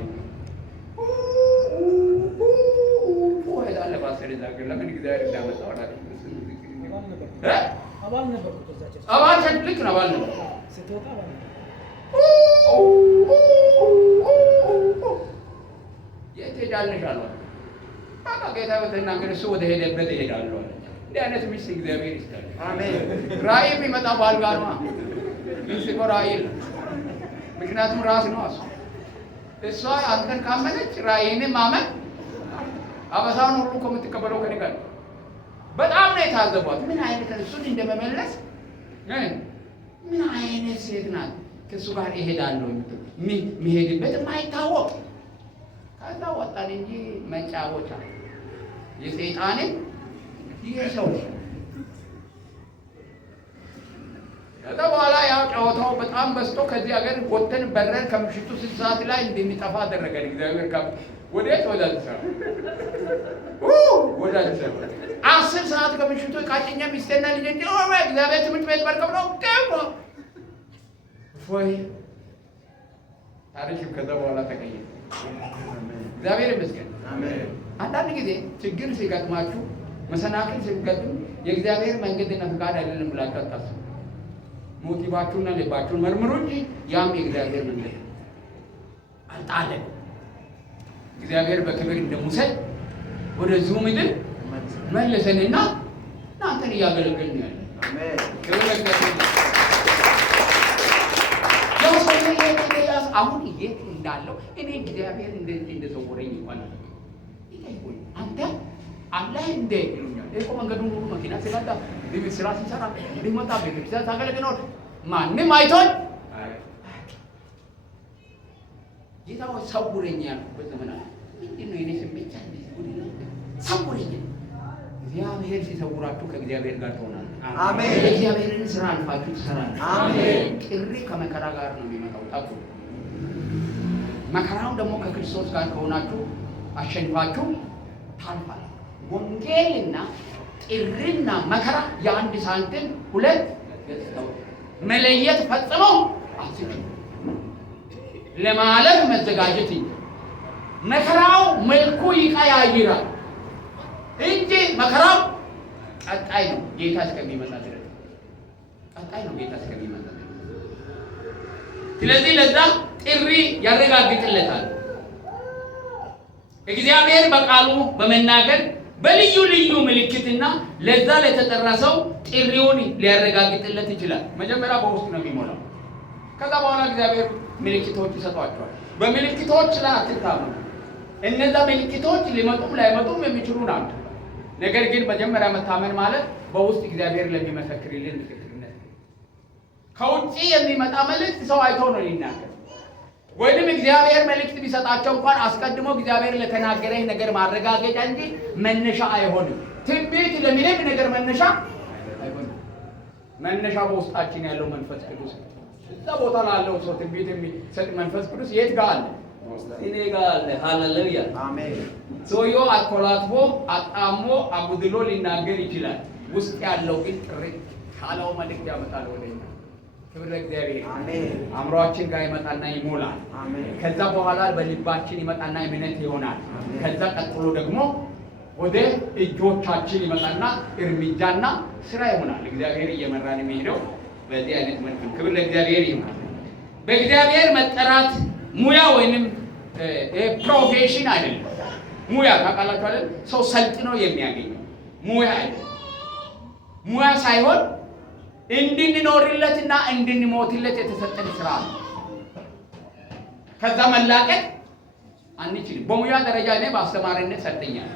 ለምን እግዚአብሔር እንዳመጣው አባል ነበርኩ። ከዛች አባል ልክ ነው። አባል ነበር ስትወጣ የት ሄዳለሽ አሏት። በቃ ጌታ በተናገረ እሱ ወደ ሄደበት እሄዳለሁ አለ። እንዲህ አይነት ሚስት እግዚአብሔር ይስጣል። አሜን። ራእይ የሚመጣ ባል ጋር ነው። ሚስት እኮ ራእይ ነው። ምክንያቱም ራስ ነው እሷ አንተን ካመነች ራእይን ማመን አበሳውን ሁሉ እኮ የምትቀበለው ከኔ ጋር በጣም ነው የታዘቧት። ምን አይነት እሱን እንደመመለስ ምን አይነት ሴት ናት? ከእሱ ጋር እሄዳለሁ የሚሄድበት የማይታወቅ ከዛ ወጣን እንጂ መጫወቻ የሰይጣንን ይሰው ከዛ በኋላ ያው ጨዋታው በጣም በዝቶ ከዚህ ሀገር ወጥተን በረን ከምሽቱ 6 ሰዓት ላይ እንደሚጠፋ አደረገን እግዚአብሔር ወዴት ወደ አዲስ አበባ ወደ አዲስ አበባ 10 ሰዓት ከምሽቱ ቃጭኛ ሚስቴና ልጅ እግዚአብሔር ትምህርት ቤት በርከው ነው ገባ ወይ ታሪክ ከዛ በኋላ ተቀየረ። እግዚአብሔር ይመስገን። አሜን። አንዳንድ ጊዜ ችግር ሲገጥማችሁ መሰናክል ሲገጥም የእግዚአብሔር መንገድና ፈቃድ አይደለም ብላችሁ አታስቡ። ሞቲቫችሁና ልባችሁን መርምሩ እንጂ ያም የእግዚአብሔር መንገድ አልጣለን። እግዚአብሔር በክብር እንደሙሴ ወደዚሁ ምድር መለሰንና እናንተን እያገለገልን ያለ አሜን። አሁን የት እንዳለው እኔ እግዚአብሔር እንደዚህ እንደሰወረኝ እንኳን ይጠይቁኝ። አንተ አላህ እንደ ይሉኛል እኮ መንገዱን ሁሉ መኪና ሲላዳ ቢቢሲ ስራ ሲሰራ ሊመጣ ቢቢሲ ታገለግለው ማንም አይቶኝ ጌታው ሰውረኛል። በዘመና ምንድነው የኔ ስሜት ሰውረኛ። እግዚአብሔር ሲሰውራችሁ ከእግዚአብሔር ጋር ትሆናላችሁ። አሜን። የእግዚአብሔርን ስራ አልፋችሁ ትሰራላችሁ። አሜን። ጥሪ ከመከራ ጋር ነው የሚመጣው። ታውቁ መከራው ደግሞ ከክርስቶስ ጋር ከሆናችሁ አሸንፋችሁ ታልፋላችሁ። ወንጌልና ጥሪና መከራ የአንድ ሳንቲም 2 ገጽታዎች መለየት ፈጽሞ አትችሉም። ለማለፍ መዘጋጀት እንጂ መከራው መልኩ ይቀያይራል እንጂ መከራው ቀጣይ ነው። ጌታ እስከሚመጣ ድረስ ቀጣይ ነው። ጌታ እስከሚመጣ ድረስ ስለዚህ ለዛ ጥሪ ያረጋግጥለታል። እግዚአብሔር በቃሉ በመናገር በልዩ ልዩ ምልክትና ለዛ ለተጠራ ሰው ጥሪውን ሊያረጋግጥለት ይችላል። መጀመሪያ በውስጡ ነው የሚሞላው። ከዛ በኋላ እግዚአብሔር ምልክቶች ይሰጧቸዋል። በምልክቶች ላይ አትታመኑ። እነዛ ምልክቶች ሊመጡም ላይመጡም የሚችሉ ናቸው። ነገር ግን መጀመሪያ መታመን ማለት በውስጥ እግዚአብሔር ለሚመሰክርልን ምስክርነት። ከውጪ የሚመጣ መልእክት ሰው አይቶ ነው ሊናገር። ወይንም እግዚአብሔር መልእክት ቢሰጣቸው እንኳን አስቀድሞ እግዚአብሔር ለተናገረኝ ነገር ማረጋገጫ እንጂ መነሻ አይሆንም። ትንቢት ለምንም ነገር መነሻ አይሆንም። መነሻ በውስጣችን ያለው መንፈስ ቅዱስ። እዛ ቦታ ላለው ሰው ትንቢት የሚሰጥ መንፈስ ቅዱስ የት ጋር አለ? እኔ ጋር አለ። ሃሌሉያ አሜን። ሰውየው አኮላትፎ አጣሞ አጉድሎ ሊናገር ይችላል። ውስጥ ያለው ግን ጥሪ ካለው መልእክት ያመጣል ወደኛ። ክብር ለእግዚአብሔር አሜን። አእምሮአችን ጋር ይመጣና ይሞላል። አሜን። ከዛ በኋላ በልባችን ይመጣና እምነት ይሆናል። ከዛ ቀጥሎ ደግሞ ወደ እጆቻችን ይመጣና እርምጃና ስራ ይሆናል። እግዚአብሔር እየመራን የሚሄደው በዚህ አይነት መልኩ። ክብር ለእግዚአብሔር ይሁን። በእግዚአብሔር መጠራት ሙያ ወይንም ፕሮፌሽን አይደለም። ሙያ ታውቃላችሁ አይደል? ሰው ሰልጥኖ የሚያገኘው ሙያ አይደለም። ሙያ ሳይሆን እንድንኖርለትና እንድንሞትለት የተሰጠን ስራ ነው። ከዛ መላቀቅ አንችልም። በሙያ ደረጃ እኔ በአስተማሪነት ሰልጥኛለሁ።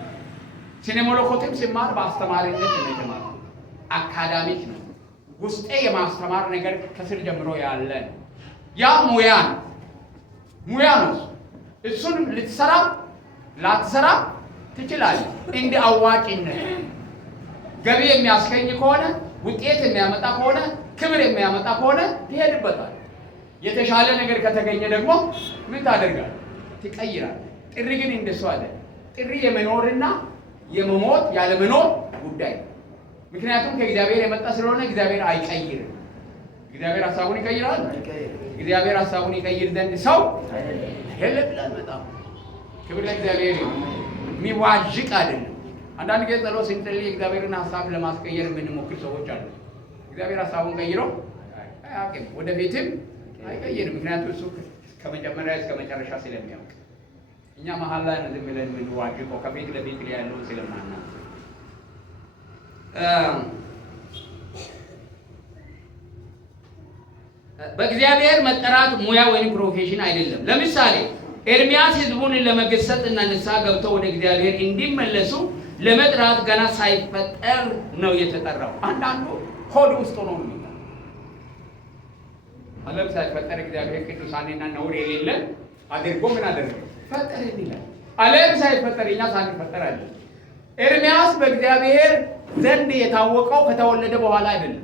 ስነ መለኮትም ሲማር በአስተማሪነት ነው የተማርኩት። አካዳሚክ ነው። ውስጤ የማስተማር ነገር ከስር ጀምሮ ያለ ያ ሙያ ነው። እሱን ልትሰራ ላትሰራ ትችላለህ። እንደ አዋቂነት ገቢ የሚያስገኝ ከሆነ ውጤት የሚያመጣ ከሆነ ክብር የሚያመጣ ከሆነ ትሄድበታል። የተሻለ ነገር ከተገኘ ደግሞ ምን ታደርጋለህ? ትቀይራለህ። ጥሪ ግን እንደሱ አለ። ጥሪ የመኖርና የመሞት ያለመኖር ጉዳይ ነው። ምክንያቱም ከእግዚአብሔር የመጣ ስለሆነ እግዚአብሔር አይቀይርም። እግዚአብሔር ሐሳቡን ይቀይራል። እግዚአብሔር ሐሳቡን ይቀይር ዘንድ ሰው አይደለም ብለን በጣም ክብር ለእግዚአብሔር ይሁን። የሚዋዥቅ አይደለም። አንዳንድ ጊዜ ጸሎት ስንጸልይ እግዚአብሔርን ሐሳብ ለማስቀየር የምንሞክር ሰዎች አሉ። እግዚአብሔር ሐሳቡን ቀይሮ አያውቅም፣ ወደፊትም አይቀይርም። ምክንያቱም እሱ ከመጀመሪያ እስከ መጨረሻ ስለሚያውቅ፣ እኛ መሀል ላይ ነው ዝም ብለን የምንዋዥቀው ከፊት ለፊት ላይ ያለውን ስለማናውቅ። በእግዚአብሔር መጠራት ሙያ ወይም ፕሮፌሽን አይደለም። ለምሳሌ ኤርሚያስ ሕዝቡን ለመገሰጽ እና ንስሐ ገብተው ወደ እግዚአብሔር እንዲመለሱ ለመጥራት ገና ሳይፈጠር ነው የተጠራው። አንዳንዱ ሆድ ውስጥ ሆኖ ነው የሚለው። ዓለም ሳይፈጠር እግዚአብሔር ቅዱሳንና ነውር የሌለን አድርጎ ምን አደረገ? ፈጠረን ይላል። ዓለም ሳይፈጠር እኛ ሳንፈጠር አለ። ኤርሚያስ በእግዚአብሔር ዘንድ የታወቀው ከተወለደ በኋላ አይደለም።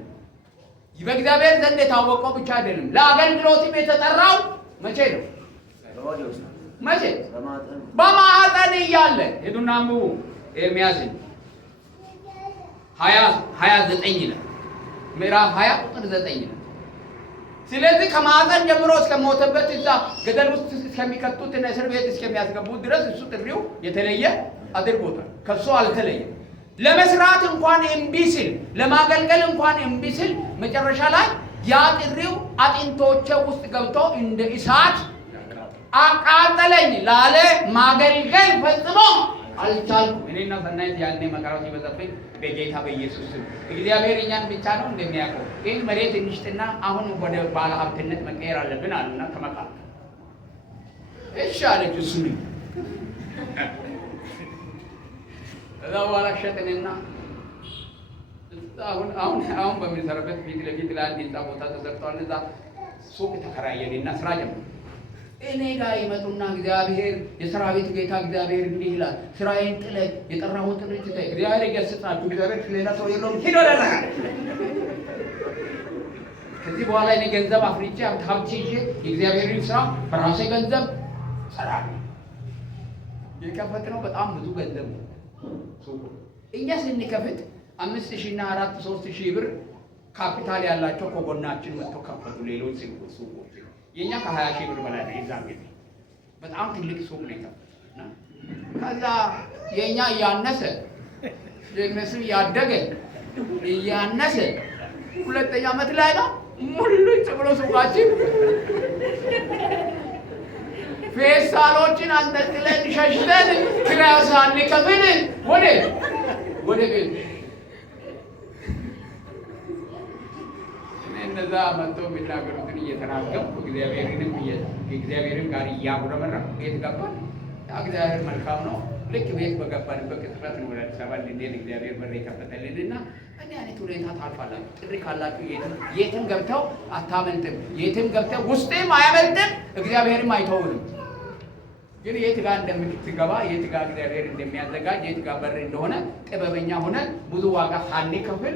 በእግዚአብሔር ዘንድ የታወቀው ብቻ አይደለም፣ ለአገልግሎትም የተጠራው መቼ ነው? መቼ? በማዕፀን እያለ። ሄዱና አንብቡ ኤርሚያስን 29 ይላል። ምዕራፍ 20 ቁጥር 9 ነው። ስለዚህ ከማዕፀን ጀምሮ እስከ ሞተበት እዛ ገደል ውስጥ እስከሚከቱት እና እስር ቤት እስከሚያስገቡት ድረስ እሱ ጥሪው የተለየ አድርጎታል። ከሱ አልተለየም። ለመስራት እንኳን እምቢ ሲል፣ ለማገልገል እንኳን እምቢ ሲል መጨረሻ ላይ ያ ጥሪው አጥንቶቼ ውስጥ ገብቶ እንደ እሳት አቃጠለኝ ላለ ማገልገል ፈጽሞ አልቻልኩም። እኔና ሰናይት ያኔ መከራው ሲበዛብኝ በጌታ በኢየሱስ ስም እግዚአብሔር እኛን ብቻ ነው እንደሚያውቀው ይህን መሬት እንሽጥና አሁን ወደ ባለ ሀብትነት መቀየር አለብን አሉና ተመካከሉ። እሺ አለች። እሱ እዛ በኋላ ሸጥንና አሁን በምንሰራበት ፊት ለፊት ላይ አንድ ህንፃ ቦታ ተሰርቷል። እዛ ሱቅ ተከራየንና ስራ ጀመርን። እኔ ጋር ይመጡና እግዚአብሔር የሰራዊት ጌታ እግዚአብሔር እንዲህ ይላል፣ ስራዬን ጥለህ የጠራሁት ጥሪ ትተህ እግዚአብሔር ይገስጻችሁ፣ እግዚአብሔር ሌላ ሰው የለውም፣ ሂድ ወደ እዛ። ከዚህ በኋላ እኔ ገንዘብ አፍርቼ ሀብት ይዤ የእግዚአብሔርን ስራ በራሴ ገንዘብ እሰራለሁ። የከፈትነው በጣም ብዙ ገንዘብ ነው። እኛ ስንከፍት 5,000 እና 4,000 3,000 ብር ካፒታል ያላቸው ከጎናችን መጥተው ከፈቱ። ሌሎች ሱቆች የኛ ከ20,000 ብር በላይ ነው። የዛን ጊዜ በጣም ትልቅ ሱቅ ነው የከፈቱና ከዛ የኛ እያነሰ የነሱ ያደገ እያነሰ ሁለተኛ ዓመት ላይ ነው ሙሉጭ ብሎ ሱቃችን ፌስታሎችን አንጠልጥለን ሸሽተን ኪራይ ሳንከፍል ወደ ቤት እነዛ መጥተው የሚናገሩትን እየተናገርኩ እግዚአብሔርን ጋር እያጉረመረምኩ ቤት ገባን። እግዚአብሔር መልካም ነው። ልክ ቤት በገባንበት ቅጽበት ነው ወደ አዲስ አበባ እንድንሄድ እግዚአብሔር በር የከፈተልንና እንዲህ አይነት ሁኔታ ታልፋላችሁ። ጥሪ ካላችሁ የትም ገብተው አታመልጥም። የትም ገብተው ውስጥም አያመልጥም፣ እግዚአብሔርም አይተውንም። ግን የት ጋር እንደምትገባ የት ጋር እግዚአብሔር እንደሚያዘጋጅ የት ጋር በር እንደሆነ ጥበበኛ ሆነን ብዙ ዋጋ ሳንከፍል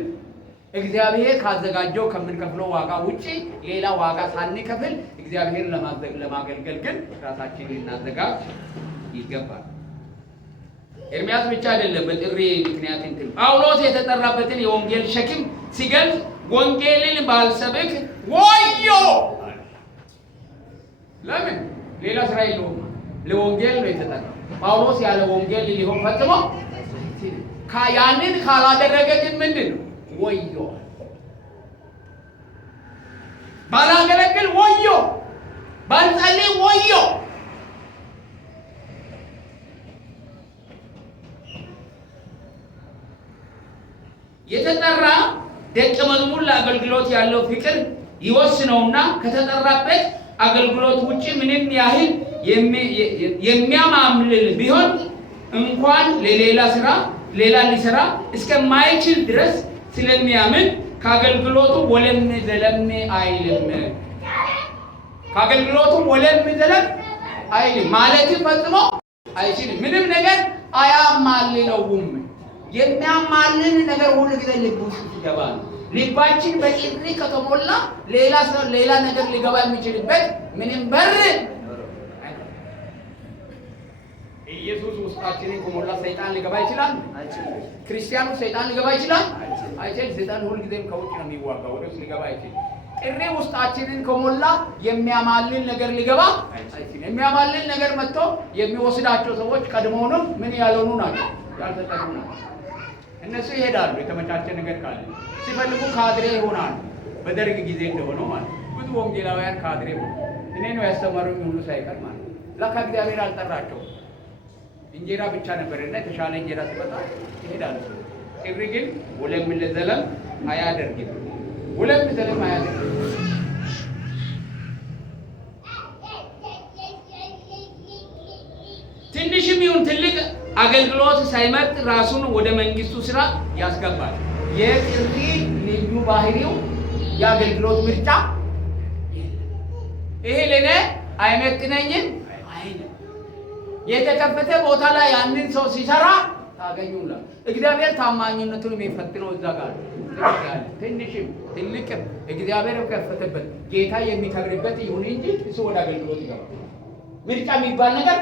እግዚአብሔር ካዘጋጀው ከምንከፍለው ዋጋ ውጪ ሌላ ዋጋ ሳንከፍል እግዚአብሔር ለማገልገል ግን ራሳችንን ልናዘጋጅ ይገባል። ኤርሚያስ ብቻ አይደለም በጥሪ ምክንያት እንትን ጳውሎስ የተጠራበትን የወንጌል ሸክም ሲገልጽ ወንጌልን ባልሰብክ ወዮ። ለምን? ሌላ ስራ የለውም። ለወንጌል ነው የተጠራው። ጳውሎስ ያለ ወንጌል ሊሆን ፈጽሞ ያንን ካላደረገ ግን ምንድን ነው? ወዮ። ባላገለግል ወዮ፣ ባልጸልይ ወዮ። የተጠራ ደቀ መዝሙር ለአገልግሎት ያለው ፍቅር ይወስነውና ከተጠራበት አገልግሎት ውጪ ምንም ያህል የሚያማምልል ቢሆን እንኳን ሌላ ሊሰራ እስከማይችል ድረስ ስለሚያምን ከአገልግሎቱ ወለም ዘለም አይልም። ከአገልግሎቱ ወለም ዘለም አይልም ማለት ፈጽሞ አይችልም። ምንም ነገር አያማልለውም። የሚያማልን ነገር ሁሉ ጊዜ ልብ ውስጥ ይገባል። ልባችን በጥሪ ከተሞላ ሌላ ነገር ሊገባ የሚችልበት ምንም በር ኢየሱስ ውስጣችንን ከሞላ ሰይጣን ሊገባ ይችላል? ክርስቲያኑ ሰይጣን ሊገባ ይችላል? አይችልም። ሰይጣን ሁልጊዜም ከውጭ ነው የሚዋጋው፣ ወደ ውስጥ ሊገባ አይችልም። ጥሪ ውስጣችንን ከሞላ የሚያማልን ነገር ሊገባ አይችልም። የሚያማልን ነገር መጥቶ የሚወስዳቸው ሰዎች ቀድሞውንም ምን ያልሆኑ ናቸው? ያልተጠሩ ናቸው። እነሱ ይሄዳሉ። የተመቻቸ ነገር ካለ ሲፈልጉ ካድሬ ይሆናሉ። በደርግ ጊዜ እንደሆነው ማለት ብዙ ወንጌላውያን ካድሬ ሆኑ። እኔ ነው ያስተማሩኝ ሁሉ ሳይቀር ማለት ለካ እግዚአብሔር አልጠራቸውም። እንጀራ ብቻ ነበርና የተሻለ እንጀራ ሲመጣ ይሄዳሉ። ጥሪ ግን ወለም ለዘለም አያደርግም። ወለም ለዘለም አያደርግም። ትንሽም ይሁን ትልቅ አገልግሎት ሳይመርጥ ራሱን ወደ መንግስቱ ስራ ያስገባል። የጥሪ ልዩ ባህሪው የአገልግሎት ምርጫ ይሄ ለኔ አይመጥነኝም አይልም። የተከፈተ ቦታ ላይ ያንን ሰው ሲሰራ ታገኙላ። እግዚአብሔር ታማኝነቱን የሚፈትነው እዛ ጋር ትንሽም ትልቅም እግዚአብሔር የከፈተበት ጌታ የሚከብርበት ይሁን እንጂ እሱ ወደ አገልግሎት ይገባል። ምርጫ የሚባል ነገር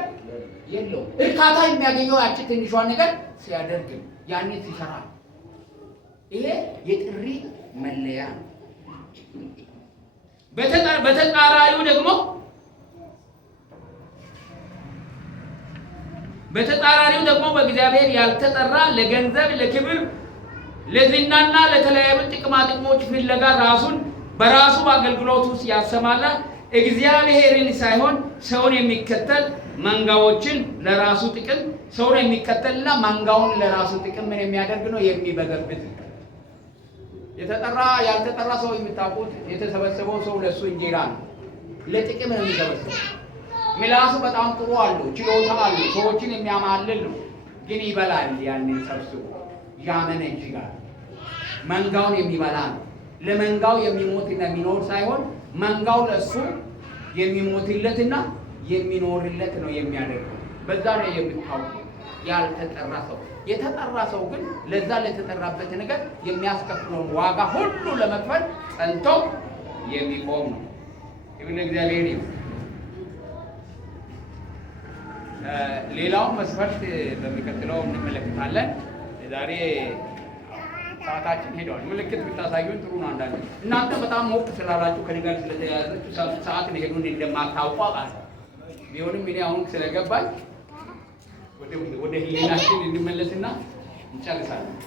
የለው። እርካታ የሚያገኘው ያቺ ትንሿን ነገር ሲያደርግ ያንን ሲሰራ፣ ይሄ የጥሪ መለያ ነው። በተጻራሪው ደግሞ በእግዚአብሔር ያልተጠራ ለገንዘብ፣ ለክብር፣ ለዝናና ለተለያዩ ጥቅማ ጥቅሞች ፍለጋ ራሱን በራሱ አገልግሎት ውስጥ ያሰማራ እግዚአብሔርን ሳይሆን ሰውን የሚከተል መንጋዎችን ለራሱ ጥቅም ሰውን የሚከተልና መንጋውን ለራሱ ጥቅም ምን የሚያደርግ ነው? የሚበዘብዝ። የተጠራ ያልተጠራ ሰው የምታውቁት የተሰበሰበው ሰው ለሱ እንጀራ ነው፣ ለጥቅም ነው የሚሰበሰበው። ምላሱ በጣም ጥሩ አለው፣ ችሎታ አለው፣ ሰዎችን የሚያማልል ነው። ግን ይበላል። ያንን ሰብስቦ ያመነጅጋል። መንጋውን የሚበላ ነው። ለመንጋው የሚሞትና የሚኖር ሳይሆን መንጋው ለሱ የሚሞትለትና የሚኖርለት ነው የሚያደርገው። በዛ ነው የምታውቁ ያልተጠራ ሰው። የተጠራ ሰው ግን ለዛ ለተጠራበት ነገር የሚያስከፍለውን ዋጋ ሁሉ ለመክፈል ጸንቶ የሚቆም ነው። ይሁን እግዚአብሔር ይሁን። ሌላውን መስፈርት በሚቀጥለው እንመለከታለን። ዛሬ ሰዓታችን ሄደዋል። ምልክት ብታሳዩን ጥሩ ነው። አንዳንድ እናንተ በጣም ሞቅ ስላላችሁ ከነገር ስለተያያዛችሁ ሰዓት ነው ሄዱን እንደማታውቁ አውቃለሁ። ቢሆንም እኔ አሁን ስለገባኝ ወደ ህሊናችን እንመለስና እንጨርሳለን።